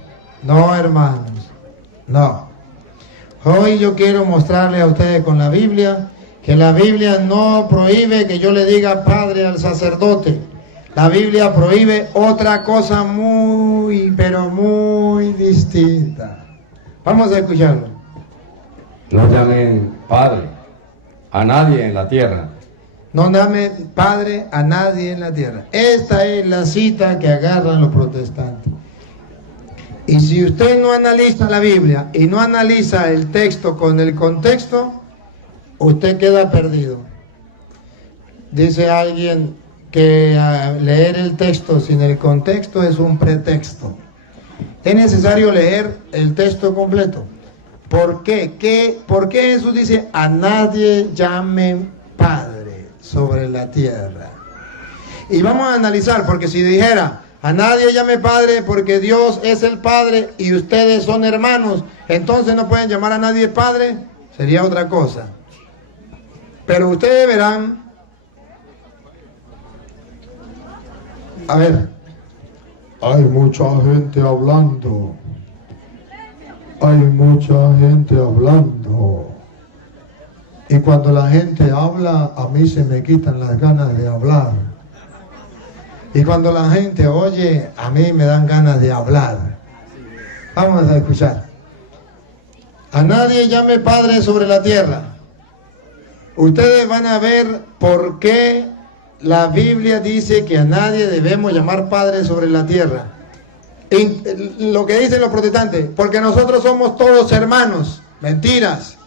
No, hermanos, no. Hoy yo quiero mostrarle a ustedes con la Biblia que la Biblia no prohíbe que yo le diga Padre al sacerdote. La Biblia prohíbe otra cosa muy, pero muy distinta. Vamos a escucharlo. No llamen Padre a nadie en la tierra. No llamen Padre a nadie en la tierra. Esta es la cita que agarran los protestantes. Y si usted no analiza la Biblia y no analiza el texto con el contexto, usted queda perdido. Dice alguien que leer el texto sin el contexto es un pretexto. Es necesario leer el texto completo. ¿Por qué? ¿Por qué Jesús dice a nadie llamen Padre sobre la tierra? Y vamos a analizar, porque si dijera a nadie llame Padre porque Dios es el Padre y ustedes son hermanos, entonces no pueden llamar a nadie Padre, sería otra cosa. Pero ustedes verán, a ver, hay mucha gente hablando. Hay mucha gente hablando. Y cuando la gente habla, a mí se me quitan las ganas de hablar. Y cuando la gente oye, a mí me dan ganas de hablar. Vamos a escuchar. A nadie llame Padre sobre la tierra. Ustedes van a ver por qué la Biblia dice que a nadie debemos llamar Padre sobre la tierra. Lo que dicen los protestantes, porque nosotros somos todos hermanos. Mentiras.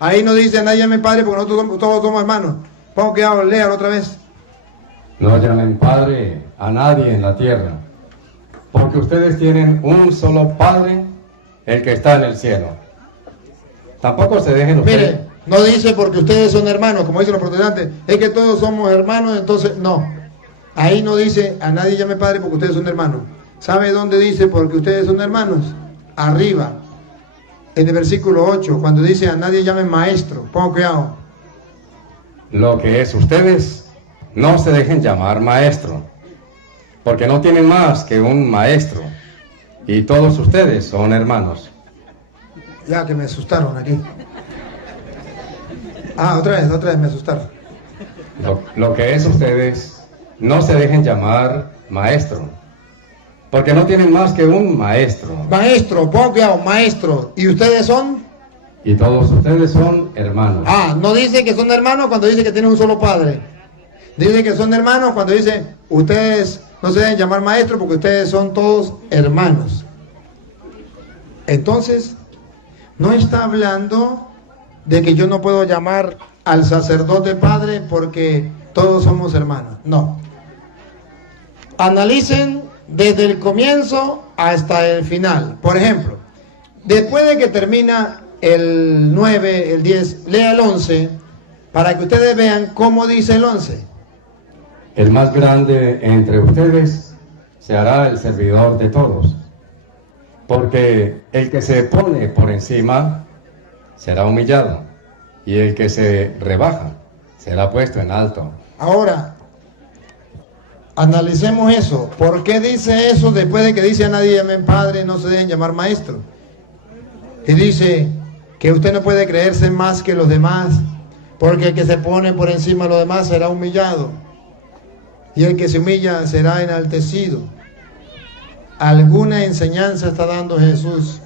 Ahí no dice a nadie llame Padre porque nosotros todos somos hermanos. Pongo que lean otra vez. No llamen Padre a nadie en la tierra, porque ustedes tienen un solo Padre, el que está en el cielo. Tampoco se dejen ustedes. Mire, no dice porque ustedes son hermanos, como dicen los protestantes, es que todos somos hermanos, entonces no. Ahí no dice a nadie llame Padre porque ustedes son hermanos. ¿Sabe dónde dice porque ustedes son hermanos? Arriba, en el versículo 8, cuando dice a nadie llame Maestro. Pongo cuidado. Lo que es ustedes, no se dejen llamar Maestro, porque no tienen más que un Maestro, y todos ustedes son hermanos. Ya que me asustaron aquí. Otra vez me asustaron. Lo que es ustedes, no se dejen llamar maestro, porque no tienen más que un maestro. Maestro, ponga cuidado, maestro. ¿Y ustedes son? Y todos ustedes son hermanos. No dice que son hermanos cuando dice que tienen un solo padre. Dice que son hermanos cuando dice, ustedes no se deben llamar maestro porque ustedes son todos hermanos. Entonces, no está hablando de que yo no puedo llamar al sacerdote padre porque todos somos hermanos. No. Analicen desde el comienzo hasta el final. Por ejemplo, después de que termina el 9, el 10, lea el 11 para que ustedes vean cómo dice el 11. El más grande entre ustedes se hará el servidor de todos, porque el que se pone por encima será humillado, y el que se rebaja será puesto en alto. Ahora, analicemos eso. ¿Por qué dice eso después de que dice a nadie llamen padre, no se deben llamar maestro? Y dice que usted no puede creerse más que los demás, porque el que se pone por encima de los demás será humillado, y el que se humilla será enaltecido. Alguna enseñanza está dando Jesús.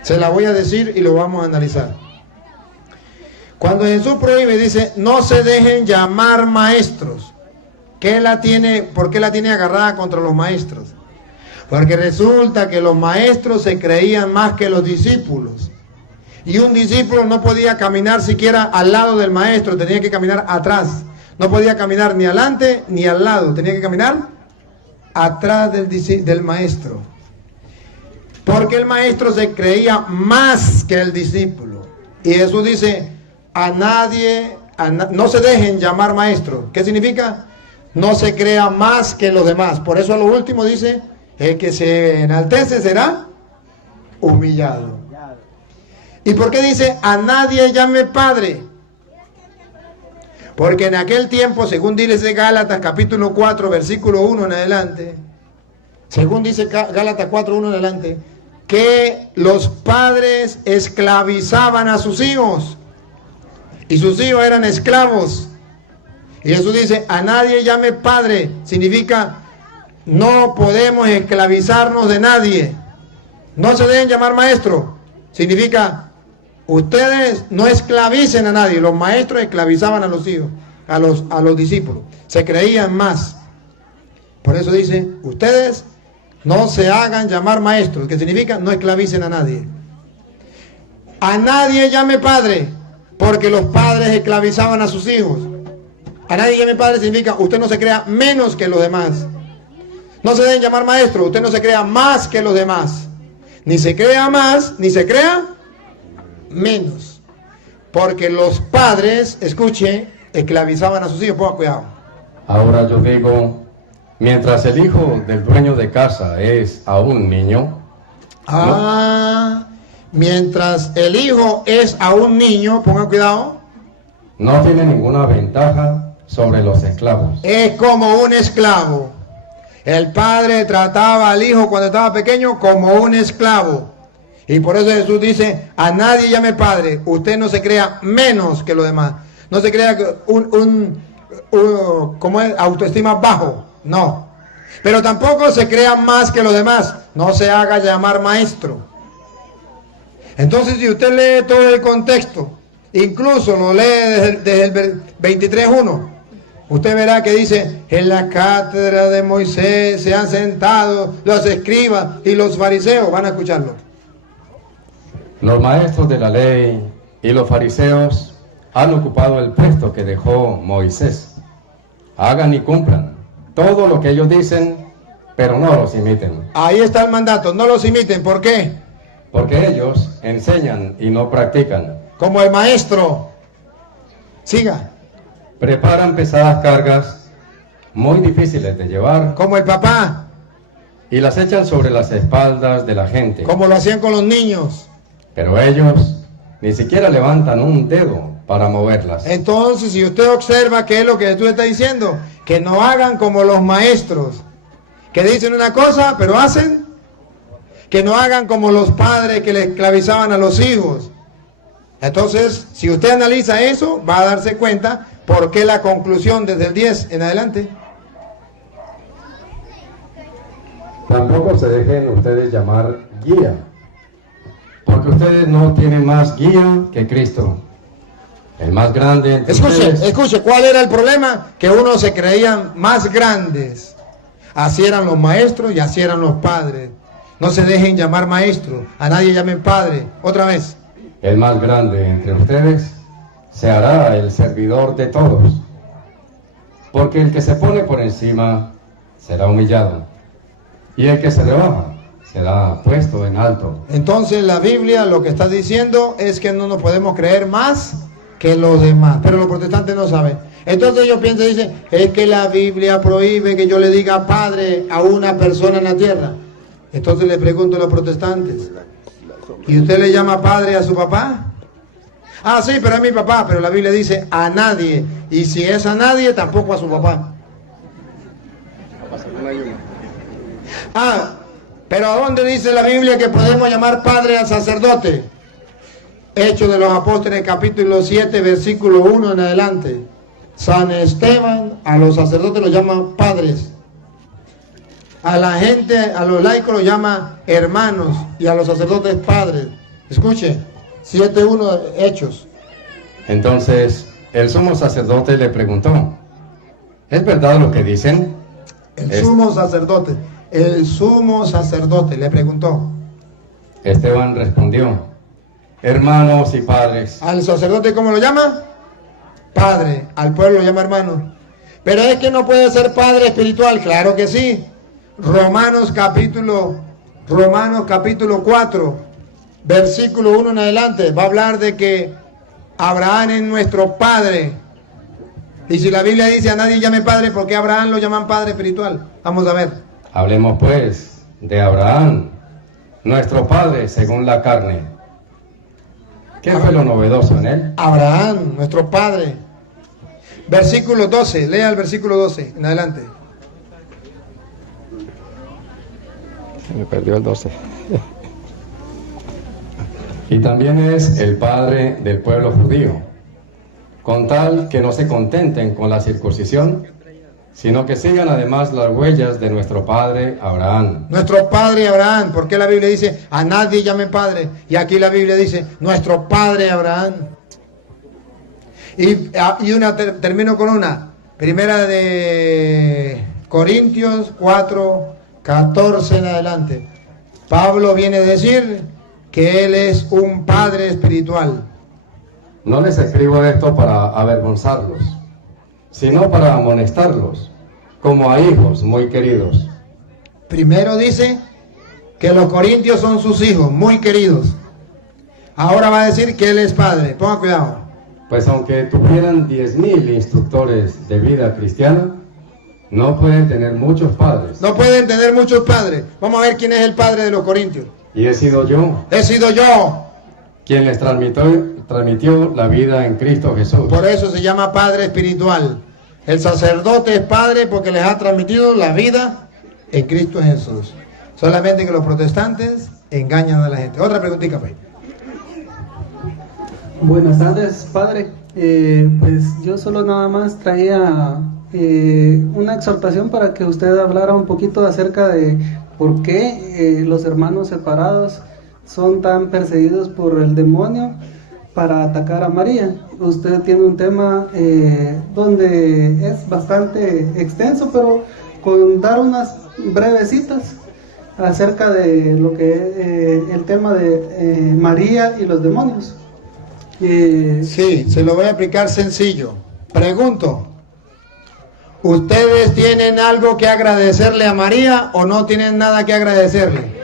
Se la voy a decir y lo vamos a analizar. Cuando Jesús prohíbe, dice, no se dejen llamar maestros. ¿Por qué la tiene agarrada contra los maestros? Porque resulta que los maestros se creían más que los discípulos. Y un discípulo no podía caminar siquiera al lado del maestro, tenía que caminar atrás. No podía caminar ni adelante ni al lado, tenía que caminar atrás del maestro. Porque el maestro se creía más que el discípulo. Y Jesús dice, no se dejen llamar maestro. ¿Qué significa? No se crea más que los demás. Por eso a lo último dice, el que se enaltece será humillado. ¿Y por qué dice, a nadie llame padre? Porque en aquel tiempo, según dice Gálatas capítulo 4, versículo 1 en adelante, según dice Gálatas 4, 1 en adelante, que los padres esclavizaban a sus hijos y sus hijos eran esclavos. Y Jesús dice, a nadie llame padre, significa no podemos esclavizarnos de nadie. No se deben llamar maestro, significa ustedes no esclavicen a nadie. Los maestros esclavizaban a los hijos, a los discípulos, se creían más. Por eso dice, ustedes no se hagan llamar maestros, que significa no esclavicen a nadie. A nadie llame padre, porque los padres esclavizaban a sus hijos. A nadie llame padre significa usted no se crea menos que los demás. No se deben llamar maestro, usted no se crea más que los demás. Ni se crea más, ni se crea menos. Porque los padres, escuche, esclavizaban a sus hijos. Ponga cuidado. Ahora yo digo, mientras el hijo del dueño de casa es aún niño. Mientras el hijo es aún niño, ponga cuidado. No tiene ninguna ventaja sobre los esclavos. Es como un esclavo. El padre trataba al hijo cuando estaba pequeño como un esclavo. Y por eso Jesús dice, a nadie llame padre. Usted no se crea menos que los demás. No se crea como es, autoestima bajo. No. Pero tampoco se crea más que los demás. No se haga llamar maestro. Entonces, si usted lee todo el contexto, incluso lo lee desde el 23:1, usted verá que dice, en la cátedra de Moisés se han sentado los escribas y los fariseos. Van a escucharlo. Los maestros de la ley y los fariseos han ocupado el puesto que dejó Moisés. Hagan y cumplan todo lo que ellos dicen, pero no los imiten. Ahí está el mandato, no los imiten. ¿Por qué? Porque ellos enseñan y no practican. Como el maestro. Siga. Preparan pesadas cargas muy difíciles de llevar. Como el papá. Y las echan sobre las espaldas de la gente. Como lo hacían con los niños. Pero ellos ni siquiera levantan un dedo para moverlas. Entonces, si usted observa qué es lo que Jesús está diciendo, que no hagan como los maestros, que dicen una cosa, pero hacen. Que no hagan como los padres que le esclavizaban a los hijos. Entonces, si usted analiza eso, va a darse cuenta por qué la conclusión desde el 10 en adelante. Tampoco se dejen ustedes llamar guía, porque ustedes no tienen más guía que Cristo, el más grande entre ustedes. Escuche, ¿cuál era el problema? Que unos se creían más grandes. Así eran los maestros y así eran los padres. No se dejen llamar maestro, a nadie llamen padre. Otra vez. El más grande entre ustedes se hará el servidor de todos, porque el que se pone por encima será humillado, y el que se rebaja será puesto en alto. Entonces la Biblia lo que está diciendo es que no nos podemos creer más que los demás, pero los protestantes no saben. Entonces ellos piensan, dicen, es que la Biblia prohíbe que yo le diga padre a una persona en la tierra. Entonces le pregunto a los protestantes, ¿y usted le llama padre a su papá? Ah, sí, pero es mi papá, pero la Biblia dice a nadie, y si es a nadie, tampoco a su papá. Ah, pero ¿a dónde dice la Biblia que podemos llamar padre al sacerdote? Hechos de los Apóstoles, capítulo 7, versículo 1 en adelante. San Esteban a los sacerdotes los llama padres. A la gente, a los laicos los llama hermanos y a los sacerdotes padres. Escuche, 7:1 Hechos. Entonces el sumo sacerdote le preguntó, ¿es verdad lo que dicen? El sumo sacerdote le preguntó. Esteban respondió, hermanos y padres. ¿Al sacerdote cómo lo llama? Padre. Al pueblo lo llama hermano. Pero es que no puede ser padre espiritual. Claro que sí. Romanos capítulo 4, versículo 1 en adelante, va a hablar de que Abraham es nuestro padre. Y si la Biblia dice a nadie llame padre, ¿por qué Abraham lo llaman padre espiritual? Vamos a ver. Hablemos pues de Abraham, nuestro padre según la carne. ¿Qué fue lo novedoso en él? Abraham, nuestro padre. Versículo 12, lea el versículo 12 en adelante. Se me perdió el 12. Y también es el padre del pueblo judío, con tal que no se contenten con la circuncisión, sino que sigan además las huellas de nuestro padre Abraham. Nuestro padre Abraham, ¿por qué la Biblia dice a nadie llamen padre? Y aquí la Biblia dice nuestro padre Abraham. Termino con una, primera de Corintios 4, 14 en adelante. Pablo viene a decir que él es un padre espiritual. No les escribo esto para avergonzarlos, sino para amonestarlos, como a hijos muy queridos. Primero dice que los corintios son sus hijos muy queridos. Ahora va a decir que él es padre. Ponga cuidado. Pues aunque tuvieran 10,000 instructores de vida cristiana, no pueden tener muchos padres. No pueden tener muchos padres. Vamos a ver quién es el padre de los corintios. Y he sido yo. He sido yo. Quien les transmitió la vida en Cristo Jesús. Por eso se llama padre espiritual. El sacerdote es padre porque les ha transmitido la vida en Cristo Jesús. Solamente que los protestantes engañan a la gente. Otra preguntita, pues. Buenas tardes, padre. Pues yo solo nada más traía una exhortación para que usted hablara un poquito acerca de por qué los hermanos separados son tan perseguidos por el demonio para atacar a María. Usted tiene un tema donde es bastante extenso, pero con dar unas breves citas acerca de lo que es el tema de María y los demonios. Sí, se lo voy a explicar sencillo. Pregunto, ¿ustedes tienen algo que agradecerle a María o no tienen nada que agradecerle?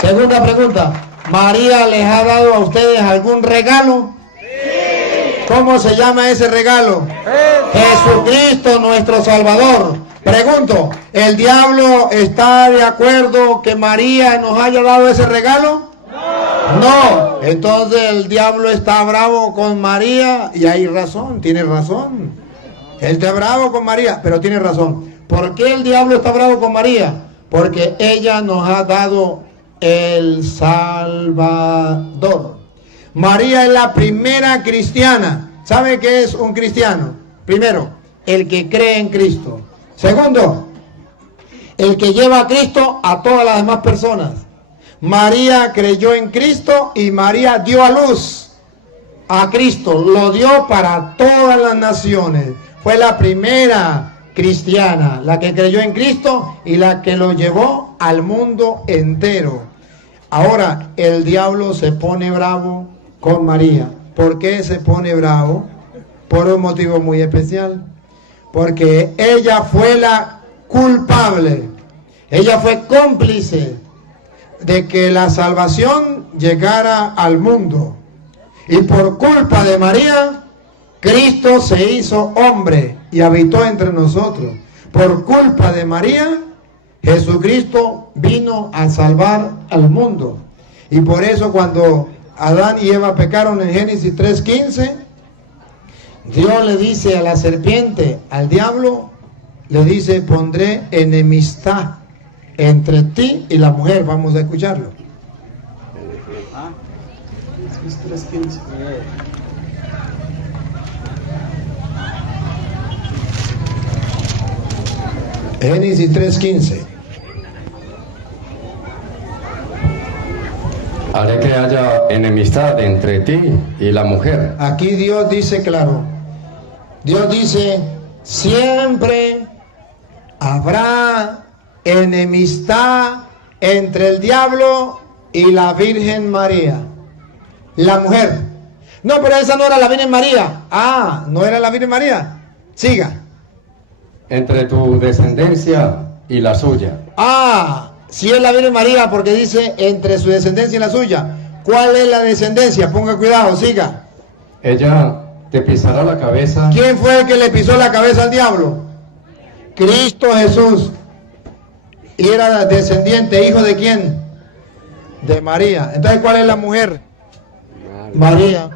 Segunda pregunta, ¿María les ha dado a ustedes algún regalo? ¿Cómo se llama ese regalo? Jesucristo nuestro Salvador. Pregunto, ¿el diablo está de acuerdo que María nos haya dado ese regalo? No, entonces el diablo está bravo con María y hay razón, tiene razón. Él está bravo con María, pero tiene razón. ¿Por qué el diablo está bravo con María? Porque ella nos ha dado el Salvador. María es la primera cristiana. ¿Sabe qué es un cristiano? Primero, el que cree en Cristo. Segundo, el que lleva a Cristo a todas las demás personas. María creyó en Cristo y María dio a luz a Cristo. Lo dio para todas las naciones. Fue la primera cristiana, la que creyó en Cristo y la que lo llevó al mundo entero. Ahora el diablo se pone bravo con María. ¿Por qué se pone bravo? Por un motivo muy especial. Porque ella fue la culpable. Ella fue cómplice de que la salvación llegara al mundo. Y por culpa de María, Cristo se hizo hombre y habitó entre nosotros. Por culpa de María, Jesucristo vino a salvar al mundo. Y por eso cuando Adán y Eva pecaron en Génesis 3:15, Dios le dice a la serpiente, al diablo, le dice, pondré enemistad entre ti y la mujer. Vamos a escucharlo. Génesis 3:15. Génesis 3:15. Haré que haya enemistad entre ti y la mujer. Aquí Dios dice claro. Dios dice, siempre habrá enemistad entre el diablo y la Virgen María. La mujer. No, pero esa no era la Virgen María. Ah, no era la Virgen María. Siga. Entre tu descendencia y la suya. Ah, sí es la Virgen María porque dice entre su descendencia y la suya. ¿Cuál es la descendencia? Ponga cuidado, siga. Ella te pisará la cabeza. ¿Quién fue el que le pisó la cabeza al diablo? Cristo Jesús. Y era descendiente, ¿hijo de quién? De María. Entonces, ¿cuál es la mujer? María.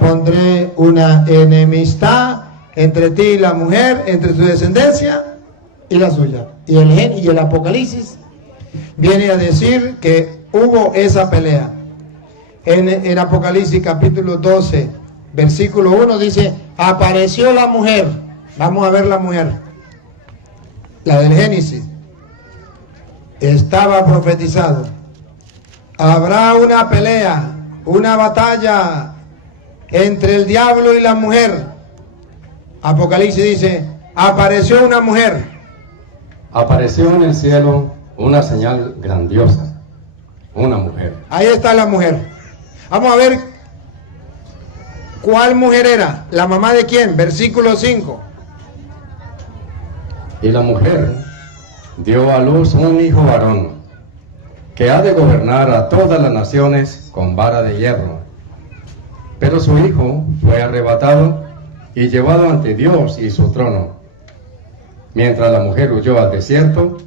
Pondré una enemistad entre ti y la mujer, entre su descendencia y la suya. Y el Apocalipsis viene a decir que hubo esa pelea. En Apocalipsis capítulo 12, versículo 1 dice, apareció la mujer. Vamos a ver la mujer. La del Génesis. Estaba profetizado. Habrá una pelea, una batalla entre el diablo y la mujer. Apocalipsis dice, apareció una mujer. Apareció en el cielo una señal grandiosa, una mujer. Ahí está la mujer. Vamos a ver cuál mujer era. ¿La mamá de quién? Versículo 5. Y la mujer dio a luz un hijo varón, que ha de gobernar a todas las naciones con vara de hierro. Pero su hijo fue arrebatado y llevado ante Dios y su trono, mientras la mujer huyó al desierto,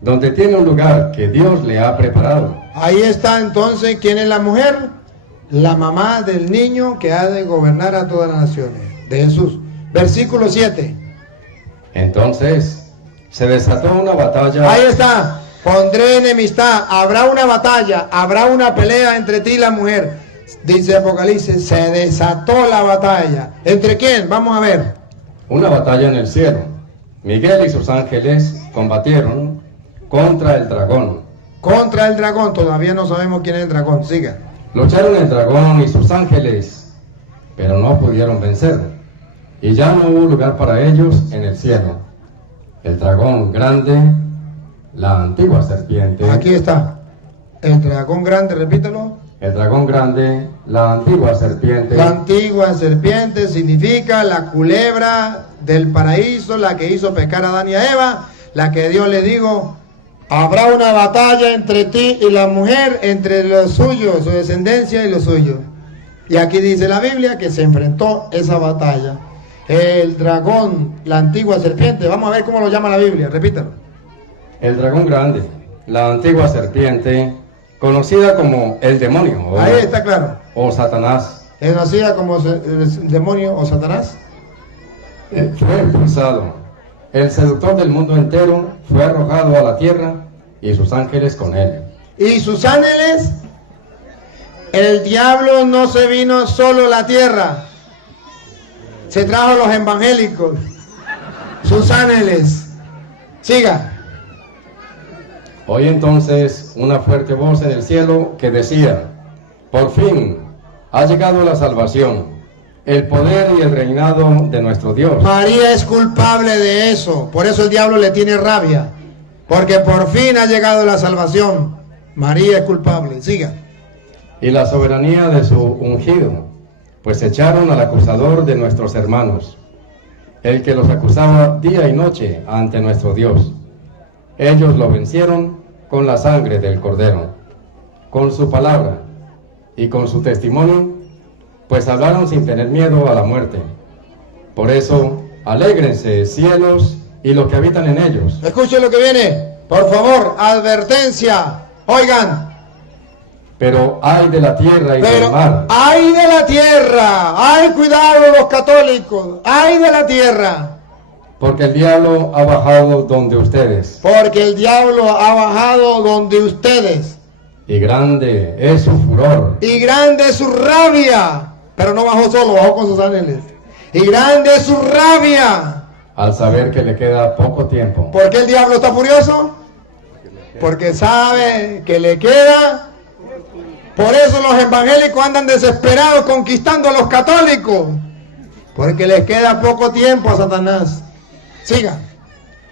donde tiene un lugar que Dios le ha preparado. Ahí está entonces, ¿quién es la mujer? La mamá del niño que ha de gobernar a todas las naciones, de Jesús. Versículo 7. Entonces se desató una batalla. Ahí está, pondré enemistad, habrá una batalla, habrá una pelea entre ti y la mujer. Dice Apocalipsis, se desató la batalla. ¿Entre quién? Vamos a ver. Una batalla en el cielo. Miguel y sus ángeles combatieron contra el dragón. Contra el dragón, todavía no sabemos quién es el dragón, siga. Lucharon el dragón y sus ángeles, pero no pudieron vencer. Y ya no hubo lugar para ellos en el cielo. El dragón grande, la antigua serpiente. Aquí está. El dragón grande, repítelo. El dragón grande, la antigua serpiente. La antigua serpiente significa la culebra del paraíso, la que hizo pecar a Adán y a Eva, la que Dios le dijo, habrá una batalla entre ti y la mujer, entre los suyos, su descendencia y los suyos. Y aquí dice la Biblia que se enfrentó esa batalla. El dragón, la antigua serpiente, vamos a ver cómo lo llama la Biblia, repítalo. El dragón grande, la antigua serpiente, conocida como el demonio. Ahí está claro. O Satanás. Es conocida como el demonio o Satanás. Fue expulsado. El seductor del mundo entero fue arrojado a la tierra y sus ángeles con él. Y sus ángeles El diablo no se vino solo a la tierra, se trajo los evangélicos, sus ángeles. Siga. Oí entonces una fuerte voz en el cielo que decía: por fin ha llegado la salvación, el poder y el reinado de nuestro Dios. María es culpable de eso, por eso el diablo le tiene rabia, porque por fin ha llegado la salvación. María es culpable. Siga. Y la soberanía de su ungido, pues echaron al acusador de nuestros hermanos, el que los acusaba día y noche ante nuestro Dios. Ellos lo vencieron con la sangre del Cordero, con su palabra y con su testimonio, pues hablaron sin tener miedo a la muerte. Por eso, alégrense cielos y los que habitan en ellos. Escuchen lo que viene, por favor, advertencia. Oigan. Pero ay de la tierra y del mar. Ay de la tierra, ay, cuidado los católicos, ay de la tierra. Porque el diablo ha bajado donde ustedes. Porque el diablo ha bajado donde ustedes. Y grande es su furor. Y grande es su rabia. Pero no bajó solo, bajó con sus ángeles. Y grande es su rabia. Al saber que le queda poco tiempo. ¿Por qué el diablo está furioso? Porque sabe que le queda. Por eso los evangélicos andan desesperados conquistando a los católicos. Porque les queda poco tiempo a Satanás. Siga.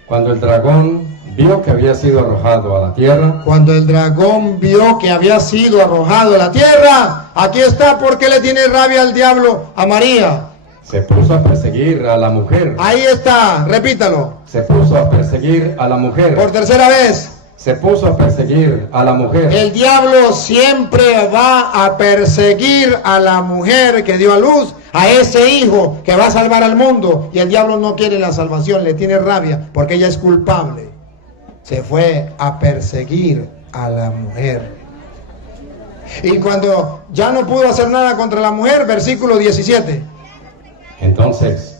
Cuando el dragón vio que había sido arrojado a la tierra. Cuando el dragón vio que había sido arrojado a la tierra. Aquí está porque le tiene rabia al diablo a María. Se puso a perseguir a la mujer. Ahí está, repítalo. Se puso a perseguir a la mujer. Por tercera vez. Se puso a perseguir a la mujer. El diablo siempre va a perseguir a la mujer que dio a luz, a ese hijo que va a salvar al mundo. Y el diablo no quiere la salvación, le tiene rabia porque ella es culpable. Se fue a perseguir a la mujer. Y cuando ya no pudo hacer nada contra la mujer, versículo 17. Entonces,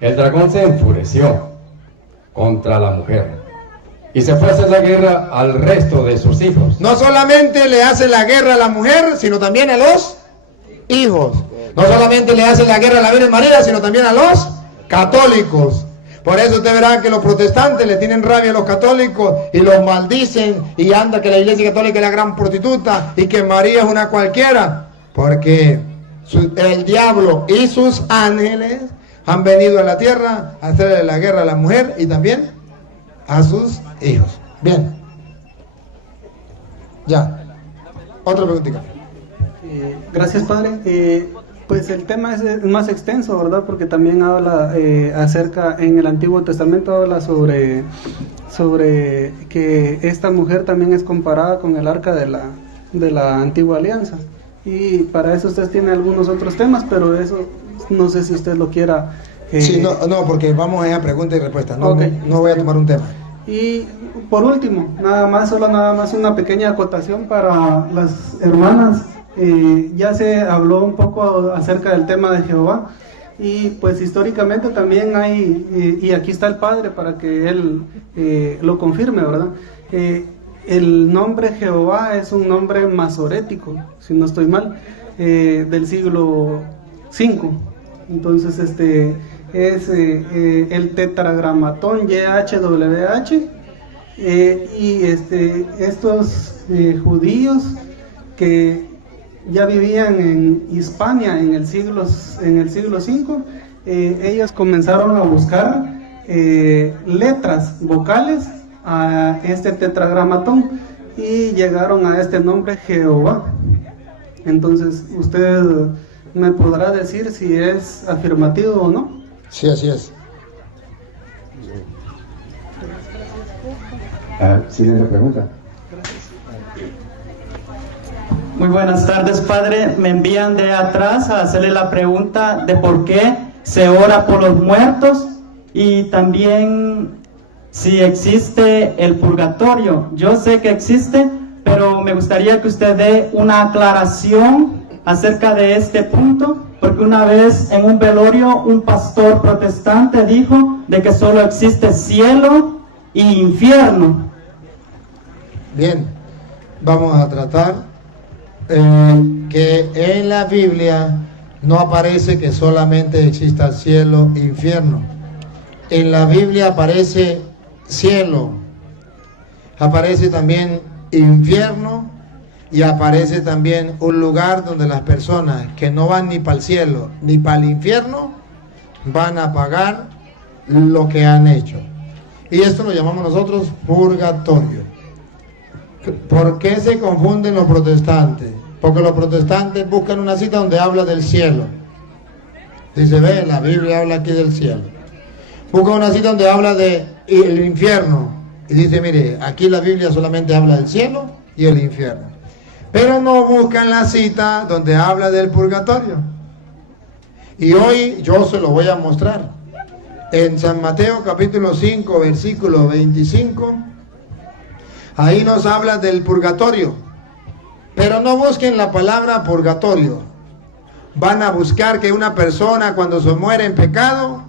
el dragón se enfureció contra la mujer y se fue a hacer la guerra al resto de sus hijos. No solamente le hace la guerra a la mujer, sino también a los hijos. No solamente le hace la guerra a la Virgen María, sino también a los católicos. Por eso usted verá que los protestantes le tienen rabia a los católicos y los maldicen y anda que la Iglesia Católica es la gran prostituta y que María es una cualquiera. Porque el diablo y sus ángeles han venido a la tierra a hacerle la guerra a la mujer y también a sus hijos. Bien. Ya. Otra preguntita. Gracias, padre. Pues el tema es más extenso, ¿verdad? Porque también habla acerca, en el Antiguo Testamento habla sobre que esta mujer también es comparada con el arca de la Antigua Alianza. Y para eso usted tiene algunos otros temas, pero eso no sé si usted lo quiera. Sí, no, porque vamos a pregunta y respuesta. No, Okay. no voy a tomar un tema. Y por último, nada más una pequeña acotación para las hermanas. Ya se habló un poco acerca del tema de Jehová y pues históricamente también hay, y aquí está el padre para que él lo confirme, ¿verdad? El nombre Jehová es un nombre masorético, si no estoy mal, del siglo V. Entonces es el tetragramatón YHWH, y estos judíos que ya vivían en Hispania en el siglo V, ellos comenzaron a buscar letras vocales a este tetragramatón y llegaron a este nombre Jehová. Entonces usted me podrá decir si es afirmativo o no. Sí, así es. Siguiente pregunta. Muy buenas tardes, padre. Me envían de atrás a hacerle la pregunta de por qué se ora por los muertos y también si existe el purgatorio. Yo sé que existe, pero me gustaría que usted dé una aclaración acerca de este punto, porque una vez en un velorio un pastor protestante dijo de que solo existe cielo e infierno. Bien, vamos a tratar que en la Biblia no aparece que solamente exista cielo e infierno. En la Biblia aparece cielo, aparece también infierno y aparece también un lugar donde las personas que no van ni para el cielo ni para el infierno van a pagar lo que han hecho. Y esto lo llamamos nosotros purgatorio. ¿Por qué se confunden los protestantes? Porque los protestantes buscan una cita donde habla del cielo. Dice, ve, la Biblia habla aquí del cielo. Buscan una cita donde habla del infierno. Y dice, mire, aquí la Biblia solamente habla del cielo y el infierno. Pero no buscan la cita donde habla del purgatorio. Y hoy yo se lo voy a mostrar. En San Mateo capítulo 5, versículo 25, ahí nos habla del purgatorio. Pero no busquen la palabra purgatorio. Van a buscar que una persona cuando se muere en pecado,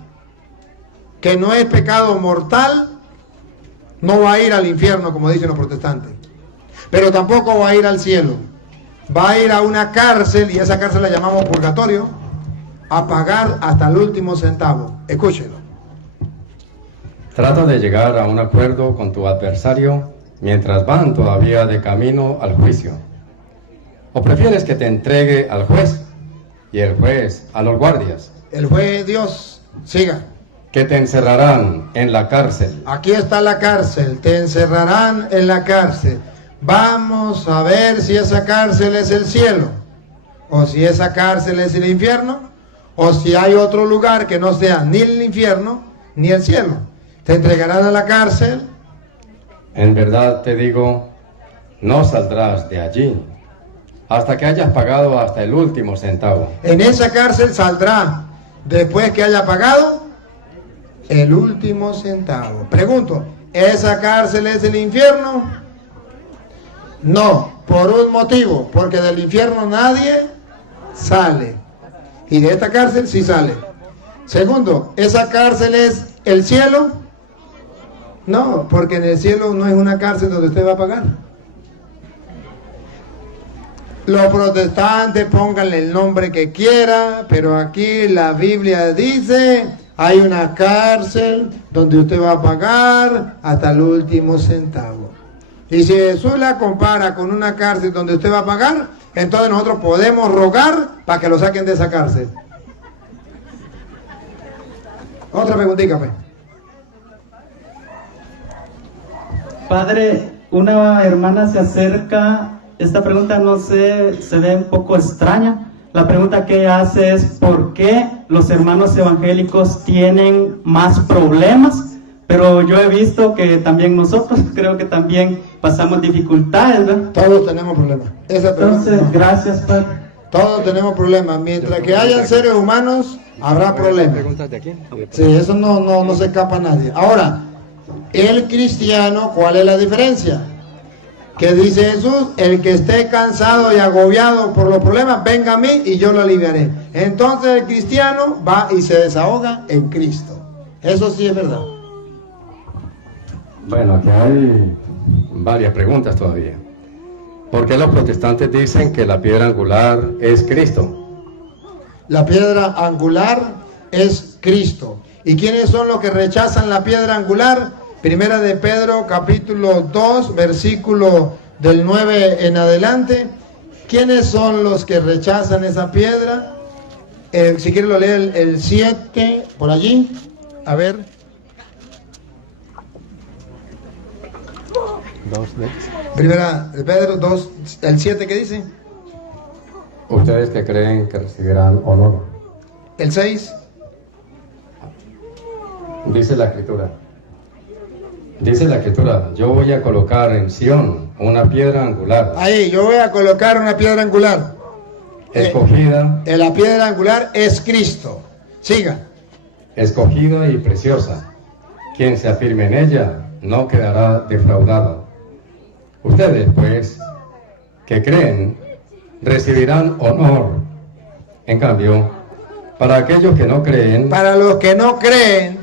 que no es pecado mortal, no va a ir al infierno como dicen los protestantes. Pero tampoco va a ir al cielo. Va a ir a una cárcel, y esa cárcel la llamamos purgatorio, a pagar hasta el último centavo. Escúchelo. Trata de llegar a un acuerdo con tu adversario mientras van todavía de camino al juicio. ¿O prefieres que te entregue al juez y el juez a los guardias? El juez es Dios. Siga. Que te encerrarán en la cárcel. Aquí está la cárcel. Te encerrarán en la cárcel. Vamos a ver si esa cárcel es el cielo, o si esa cárcel es el infierno, o si hay otro lugar que no sea ni el infierno ni el cielo. Te entregarán a la cárcel. En verdad te digo, no saldrás de allí hasta que hayas pagado hasta el último centavo. En esa cárcel saldrá después que haya pagado el último centavo. Pregunto, ¿esa cárcel es el infierno? No, por un motivo, porque del infierno nadie sale. Y de esta cárcel sí sale. Segundo, ¿esa cárcel es el cielo? No, porque en el cielo no es una cárcel donde usted va a pagar. Los protestantes pónganle el nombre que quiera, pero aquí la Biblia dice, hay una cárcel donde usted va a pagar hasta el último centavo. Y si Jesús la compara con una cárcel donde usted va a pagar, entonces nosotros podemos rogar para que lo saquen de esa cárcel. Otra preguntita, pues. Padre, una hermana se acerca, esta pregunta no sé, se ve un poco extraña. La pregunta que hace es ¿por qué los hermanos evangélicos tienen más problemas? Pero yo he visto que también nosotros creo que también pasamos dificultades, ¿verdad? Todos tenemos problemas. Entonces, no. Gracias, Padre. Todos tenemos problemas. Mientras que hayan seres humanos, habrá problemas. Sí, eso no se escapa a nadie. Ahora, el cristiano, ¿cuál es la diferencia? Que dice Jesús, el que esté cansado y agobiado por los problemas, venga a mí y yo lo aliviaré. Entonces el cristiano va y se desahoga en Cristo. Eso sí es verdad. Bueno, aquí hay varias preguntas todavía. ¿Por qué los protestantes dicen que la piedra angular es Cristo? La piedra angular es Cristo. ¿Y quiénes son los que rechazan la piedra angular? Primera de Pedro, capítulo 2, versículo del 9 en adelante. ¿Quiénes son los que rechazan esa piedra? Si quieren lo lee el 7, por allí. A ver. Primera de Pedro 2, el 7, ¿qué dice? Ustedes que creen que recibirán honor. El 6. Dice la Escritura, yo voy a colocar en Sión una piedra angular. Ahí, yo voy a colocar una piedra angular. Escogida. La piedra angular es Cristo. Siga. Escogida y preciosa. Quien se afirme en ella no quedará defraudado. Ustedes, pues, que creen, recibirán honor. En cambio, para aquellos que no creen, para los que no creen,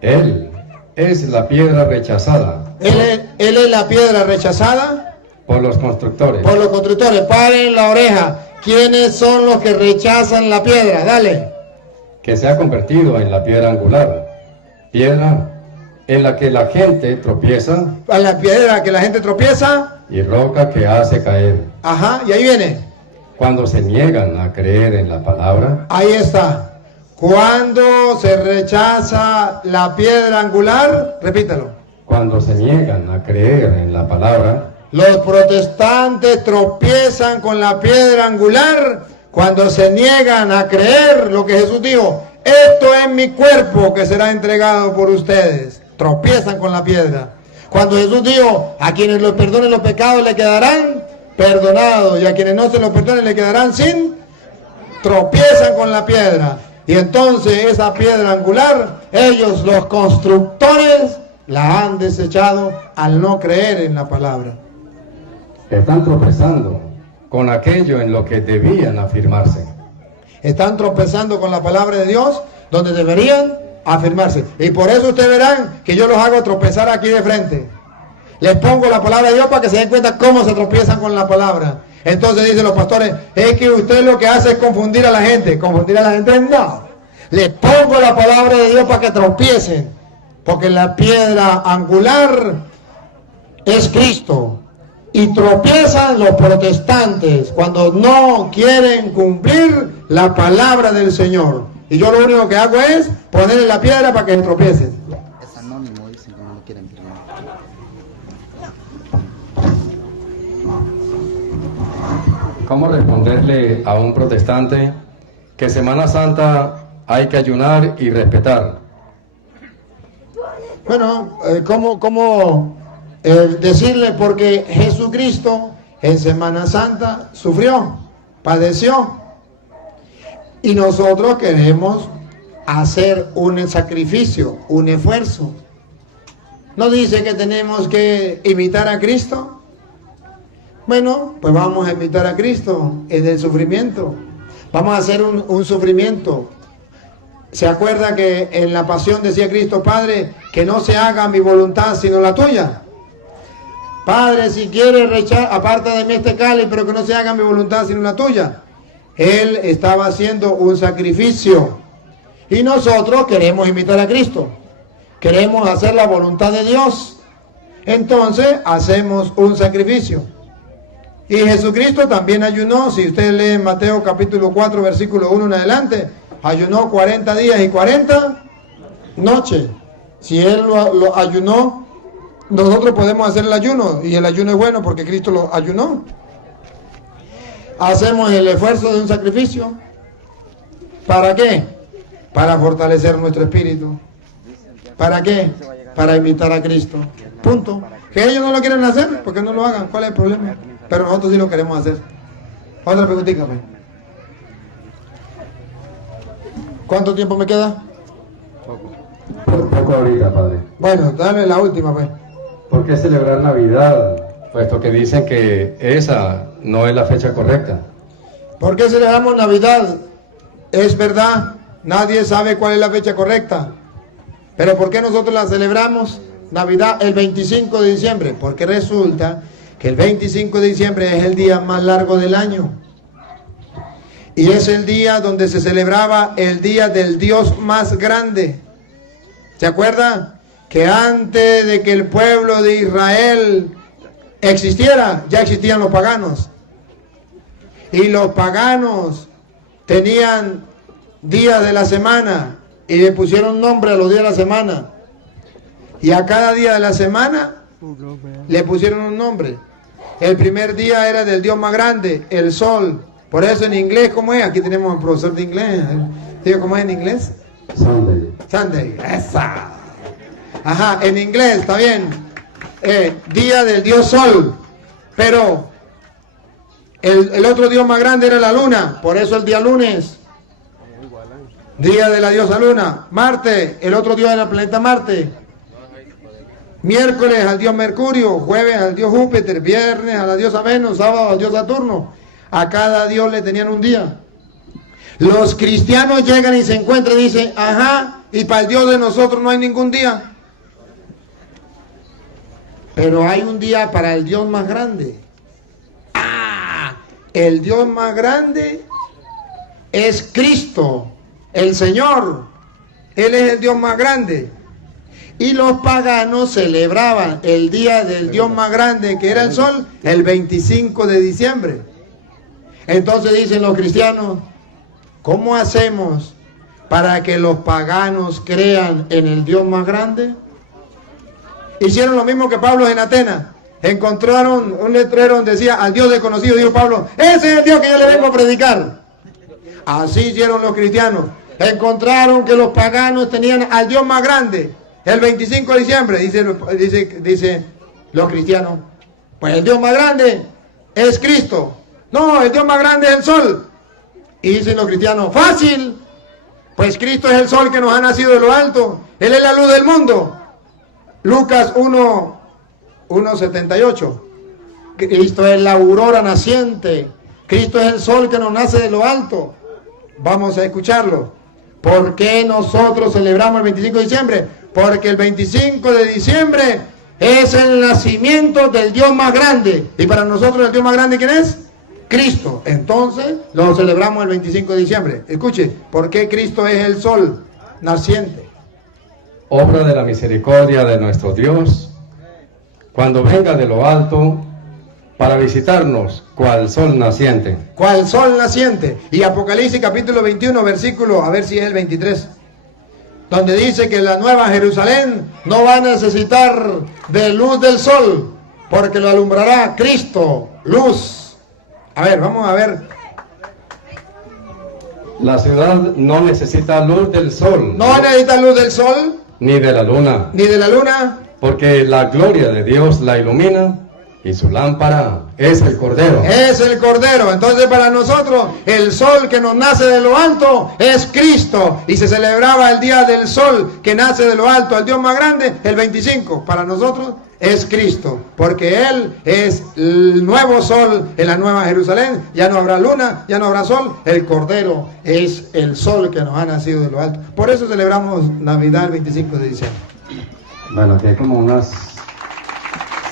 Él es la piedra rechazada. Él es la piedra rechazada Por los constructores. Por los constructores. Paren la oreja. ¿Quiénes son los que rechazan la piedra? Dale. Que se ha convertido en la piedra angular. Piedra en la que la gente tropieza. A la piedra que la gente tropieza. Y roca que hace caer. Ajá, y ahí viene. Cuando se niegan a creer en la palabra. Ahí está. Cuando se rechaza la piedra angular, repítalo. Cuando se niegan a creer en la palabra. Los protestantes tropiezan con la piedra angular cuando se niegan a creer lo que Jesús dijo. Esto es mi cuerpo que será entregado por ustedes. Tropiezan con la piedra. Cuando Jesús dijo, a quienes los perdonen los pecados le quedarán perdonados y a quienes no se los perdonen le quedarán sin, tropiezan con la piedra. Y entonces esa piedra angular, ellos los constructores la han desechado al no creer en la palabra. Están tropezando con aquello en lo que debían afirmarse. Están tropezando con la palabra de Dios donde deberían afirmarse. Y por eso ustedes verán que yo los hago tropezar aquí de frente. Les pongo la palabra de Dios para que se den cuenta cómo se tropiezan con la palabra. Entonces dicen los pastores, es que usted lo que hace es confundir a la gente. ¿Confundir a la gente? No. Les pongo la palabra de Dios para que tropiecen. Porque la piedra angular es Cristo. Y tropiezan los protestantes cuando no quieren cumplir la palabra del Señor. Y yo lo único que hago es ponerle la piedra para que tropiecen. Es anónimo, dicen que no lo quieren firmar. ¿Cómo responderle a un protestante que Semana Santa hay que ayunar y respetar? Bueno, ¿cómo decirle? Porque Jesucristo en Semana Santa sufrió, padeció. Y nosotros queremos hacer un sacrificio, un esfuerzo. ¿No dice que tenemos que imitar a Cristo? Bueno, pues vamos a imitar a Cristo en el sufrimiento. Vamos a hacer un sufrimiento. ¿Se acuerda que en la pasión decía Cristo, Padre, que no se haga mi voluntad sino la tuya? Padre, si quieres aparta de mí este cáliz, pero que no se haga mi voluntad sino la tuya. Él estaba haciendo un sacrificio. Y nosotros queremos imitar a Cristo. Queremos hacer la voluntad de Dios. Entonces hacemos un sacrificio. Y Jesucristo también ayunó. Si usted lee en Mateo capítulo 4, versículo 1 en adelante, ayunó 40 días y 40 noches. Si Él lo ayunó, nosotros podemos hacer el ayuno. Y el ayuno es bueno porque Cristo lo ayunó. Hacemos el esfuerzo de un sacrificio. ¿Para qué? Para fortalecer nuestro espíritu. ¿Para qué? Para imitar a Cristo. Punto. Que ellos no lo quieren hacer, porque no lo hagan. ¿Cuál es el problema? Pero nosotros sí lo queremos hacer. Otra preguntita, pues. ¿Cuánto tiempo me queda? Poco ahorita, padre. Bueno, dale la última, pues. ¿Por qué celebrar Navidad? Puesto que dicen que esa no es la fecha correcta. ¿Por qué celebramos Navidad? Es verdad, nadie sabe cuál es la fecha correcta. Pero ¿por qué nosotros la celebramos Navidad el 25 de diciembre? Porque resulta que el 25 de diciembre es el día más largo del año. Y es el día donde se celebraba el día del Dios más grande. ¿Se acuerda? Que antes de que el pueblo de Israel existiera, ya existían los paganos. Y los paganos tenían días de la semana y le pusieron nombre a los días de la semana. Y a cada día de la semana le pusieron un nombre. El primer día era del Dios más grande, el sol. Por eso en inglés, ¿cómo es? Aquí tenemos un profesor de inglés. ¿Digo cómo es en inglés? Sunday. Sunday, esa. Ajá, en inglés, está bien. Día del Dios Sol. Pero el otro Dios más grande era la luna. Por eso el día lunes. Día de la diosa luna. Marte, el otro dios era el planeta Marte. Miércoles al dios Mercurio. Jueves al dios Júpiter. Viernes a la diosa Venus. Sábado al dios Saturno. A cada dios le tenían un día. Los cristianos llegan y se encuentran y dicen, ajá, y para el Dios de nosotros no hay ningún día. Pero hay un día para el Dios más grande. el Dios más grande es Cristo, el Señor. Él es el Dios más grande. Y los paganos celebraban el día del Dios más grande, que era el sol, el 25 de diciembre. Entonces dicen los cristianos, ¿cómo hacemos para que los paganos crean en el Dios más grande? Hicieron lo mismo que Pablo en Atenas. Encontraron un letrero donde decía al Dios desconocido. Dijo Pablo, ese es el Dios que yo le vengo a predicar. Así hicieron los cristianos. Encontraron que los paganos tenían al Dios más grande el 25 de diciembre. Dice los cristianos, pues el Dios más grande es Cristo. No, el Dios más grande es el sol. Y dicen los cristianos, fácil, pues Cristo es el sol que nos ha nacido de lo alto. Él es la luz del mundo. Lucas 1:78. Cristo es la aurora naciente. Cristo es el sol que nos nace de lo alto. Vamos a escucharlo. ¿Por qué nosotros celebramos el 25 de diciembre? Porque el 25 de diciembre es el nacimiento del Dios más grande. Y para nosotros el Dios más grande, ¿quién es? Cristo. Entonces lo celebramos el 25 de diciembre. Escuche, ¿por qué Cristo es el sol naciente? Obra de la misericordia de nuestro Dios, cuando venga de lo alto para visitarnos, cual sol naciente. Cual sol naciente. Y Apocalipsis capítulo 21, versículo, a ver si es el 23, donde dice que la nueva Jerusalén no va a necesitar de luz del sol, porque lo alumbrará Cristo, luz. A ver, vamos a ver. La ciudad no necesita luz del sol. No necesita luz del sol. Ni de la luna. Ni de la luna. Porque la gloria de Dios la ilumina y su lámpara es el Cordero. Es el Cordero. Entonces para nosotros el sol que nos nace de lo alto es Cristo. Y se celebraba el día del sol que nace de lo alto, el Dios más grande, el 25. Para nosotros es Cristo. Porque Él es el nuevo sol en la nueva Jerusalén. Ya no habrá luna, ya no habrá sol. El Cordero es el sol que nos ha nacido de lo alto. Por eso celebramos Navidad el 25 de diciembre. Bueno, aquí hay como unas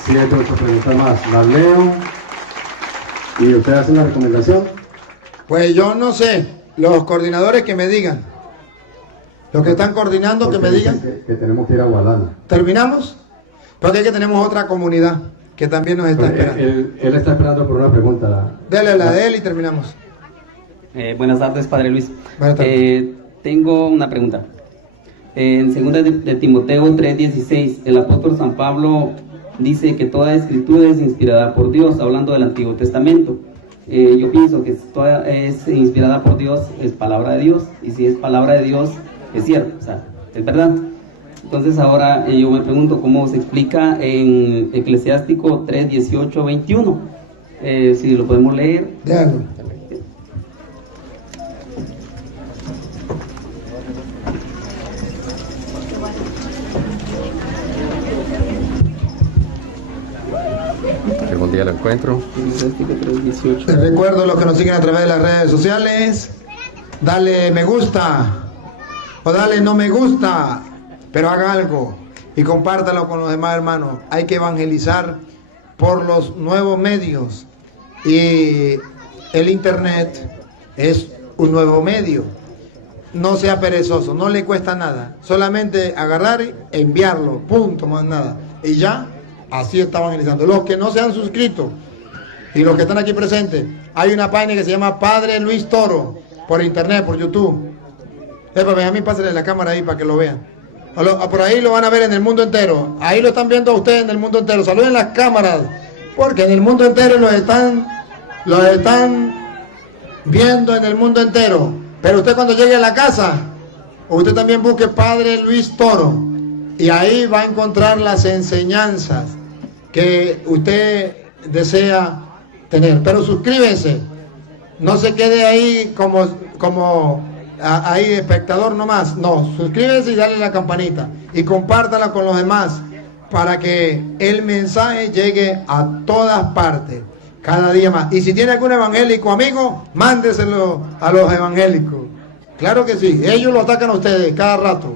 7 o 8 preguntas más. Las leo y usted hace una recomendación. Pues yo no sé, los coordinadores que me digan. Los que están coordinando que me digan. Que tenemos que ir a Guadalajara. ¿Terminamos? Porque es que tenemos otra comunidad que también nos está esperando. Él está esperando por una pregunta. Dele la de él y terminamos. Buenas tardes, Padre Luis. Buenas tardes. Tengo una pregunta. En 2 de Timoteo 3:16, el apóstol San Pablo dice que toda escritura es inspirada por Dios, hablando del Antiguo Testamento. Yo pienso que toda es inspirada por Dios, es palabra de Dios, y si es palabra de Dios, es cierto, o sea, es verdad. Entonces ahora yo me pregunto cómo se explica en Eclesiástico 3:18-21, si lo podemos leer. Déjalo. Algún día lo encuentro. Les recuerdo a los que nos siguen a través de las redes sociales, dale me gusta o dale no me gusta, pero haga algo y compártalo con los demás hermanos. Hay que evangelizar por los nuevos medios y el internet es un nuevo medio. No sea perezoso, no le cuesta nada, solamente agarrar y enviarlo, punto, más nada, y ya. Así está evangelizando. Los que no se han suscrito y los que están aquí presentes, hay una página que se llama Padre Luis Toro, por internet, por YouTube. Benjamín, pásale la cámara ahí para que lo vean. Por ahí lo van a ver en el mundo entero. Ahí lo están viendo ustedes en el mundo entero. Saluden las cámaras, porque en el mundo entero los están viendo en el mundo entero. Pero usted cuando llegue a la casa, usted también busque Padre Luis Toro y ahí va a encontrar las enseñanzas que usted desea tener. Pero suscríbese, no se quede ahí como ahí espectador nomás. No, suscríbese y dale la campanita y compártala con los demás para que el mensaje llegue a todas partes, cada día más. Y si tiene algún evangélico amigo, mándeselo a los evangélicos. Claro que sí, ellos lo atacan a ustedes cada rato.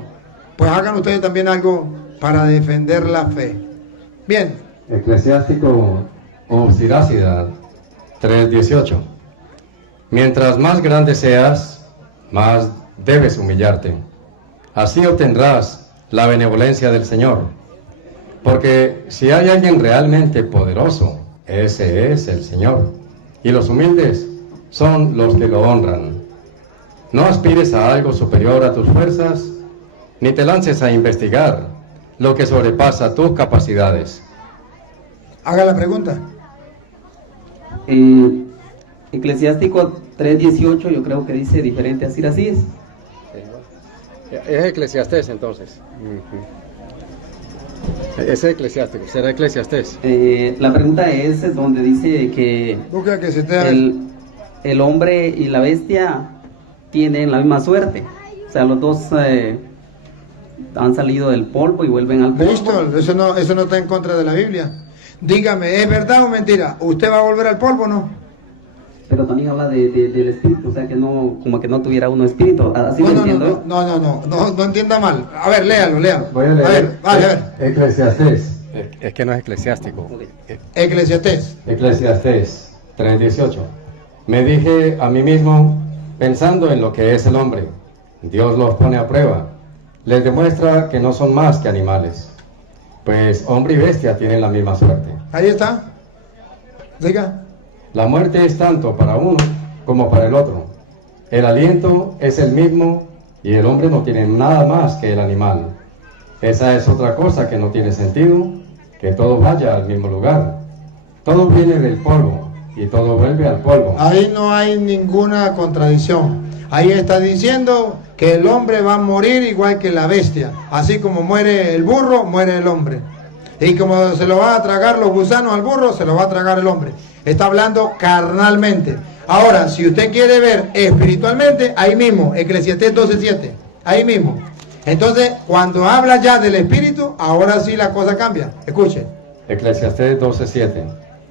Pues hagan ustedes también algo para defender la fe. Bien. Eclesiástico o Siracida 3:18. Mientras más grande seas, más debes humillarte. Así obtendrás la benevolencia del Señor. Porque si hay alguien realmente poderoso, ese es el Señor. Y los humildes son los que lo honran. No aspires a algo superior a tus fuerzas, ni te lances a investigar lo que sobrepasa tus capacidades. Haga la pregunta. Eclesiástico 3:18 yo creo que dice diferente así es. Es Eclesiastés entonces. Es Eclesiástico, será Eclesiastés. La pregunta es donde dice que el hombre y la bestia tienen la misma suerte. O sea, los dos han salido del polvo y vuelven al polvo. Listo, eso no está en contra de la Biblia. Dígame, ¿es verdad o mentira? ¿Usted va a volver al polvo o no? Pero también habla del espíritu, o sea que no, como que no tuviera uno espíritu. Así lo entiendo. No entienda mal. A ver, léalo. Voy a leer. A ver. Eclesiastés. Es que no es eclesiástico. Eclesiastés 3:18. Me dije a mí mismo, pensando en lo que es el hombre, Dios los pone a prueba, les demuestra que no son más que animales, pues hombre y bestia tienen la misma suerte. Ahí está. Diga. La muerte es tanto para uno como para el otro. El aliento es el mismo y el hombre no tiene nada más que el animal. Esa es otra cosa que no tiene sentido, que todo vaya al mismo lugar. Todo viene del polvo y todo vuelve al polvo. Ahí no hay ninguna contradicción. Ahí está diciendo que el hombre va a morir igual que la bestia. Así como muere el burro, muere el hombre. Y como se lo va a tragar los gusanos al burro, se lo va a tragar el hombre. Está hablando carnalmente. Ahora, si usted quiere ver espiritualmente, ahí mismo, Eclesiastés 12:7, ahí mismo. Entonces, cuando habla ya del espíritu, ahora sí la cosa cambia. Escuche. Eclesiastés 12:7.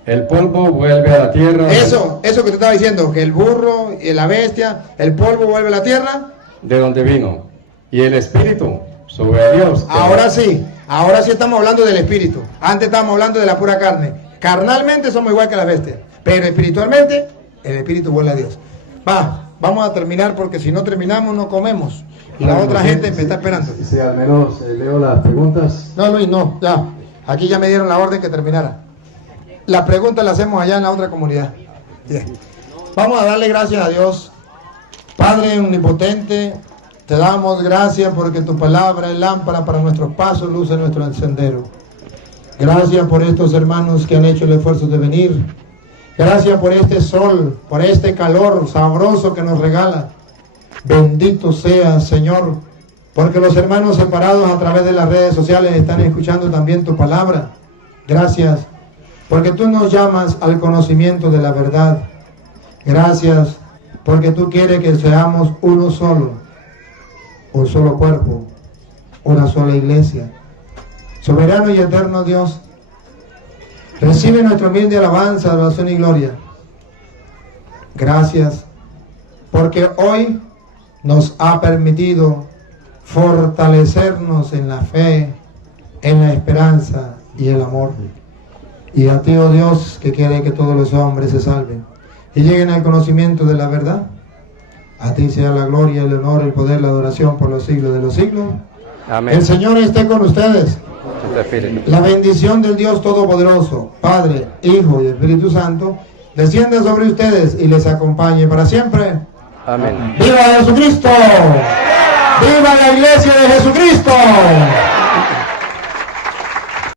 El polvo vuelve a la tierra. Eso que te estaba diciendo, que el burro y la bestia, el polvo vuelve a la tierra. De donde vino. Y el espíritu sube a Dios. Ahora sí estamos hablando del espíritu. Antes estábamos hablando de la pura carne. Carnalmente somos igual que la bestia, pero espiritualmente el espíritu vuelve a Dios. Vamos a terminar porque si no terminamos no comemos. Y la otra gente me está esperando. Sí, al menos leo las preguntas. No, Luis, no, ya. Aquí ya me dieron la orden que terminara. Las preguntas las hacemos allá en la otra comunidad. Bien. Vamos a darle gracias a Dios. Padre omnipotente, te damos gracias porque tu palabra es lámpara para nuestros pasos, luz en nuestro sendero. Gracias por estos hermanos que han hecho el esfuerzo de venir. Gracias por este sol, por este calor sabroso que nos regala. Bendito sea, Señor, porque los hermanos separados a través de las redes sociales están escuchando también tu palabra. Gracias, porque tú nos llamas al conocimiento de la verdad. Gracias, porque tú quieres que seamos uno solo, un solo cuerpo, una sola iglesia. Soberano y eterno Dios, recibe nuestra humilde alabanza, adoración y gloria. Gracias, porque hoy nos ha permitido fortalecernos en la fe, en la esperanza y el amor. Y a ti, oh Dios, que quiere que todos los hombres se salven y lleguen al conocimiento de la verdad. A ti sea la gloria, el honor, el poder, la adoración por los siglos de los siglos. Amén. El Señor esté con ustedes. La bendición del Dios Todopoderoso, Padre, Hijo y Espíritu Santo, descienda sobre ustedes y les acompañe para siempre. Amén. ¡Viva Jesucristo! ¡Viva la iglesia de Jesucristo!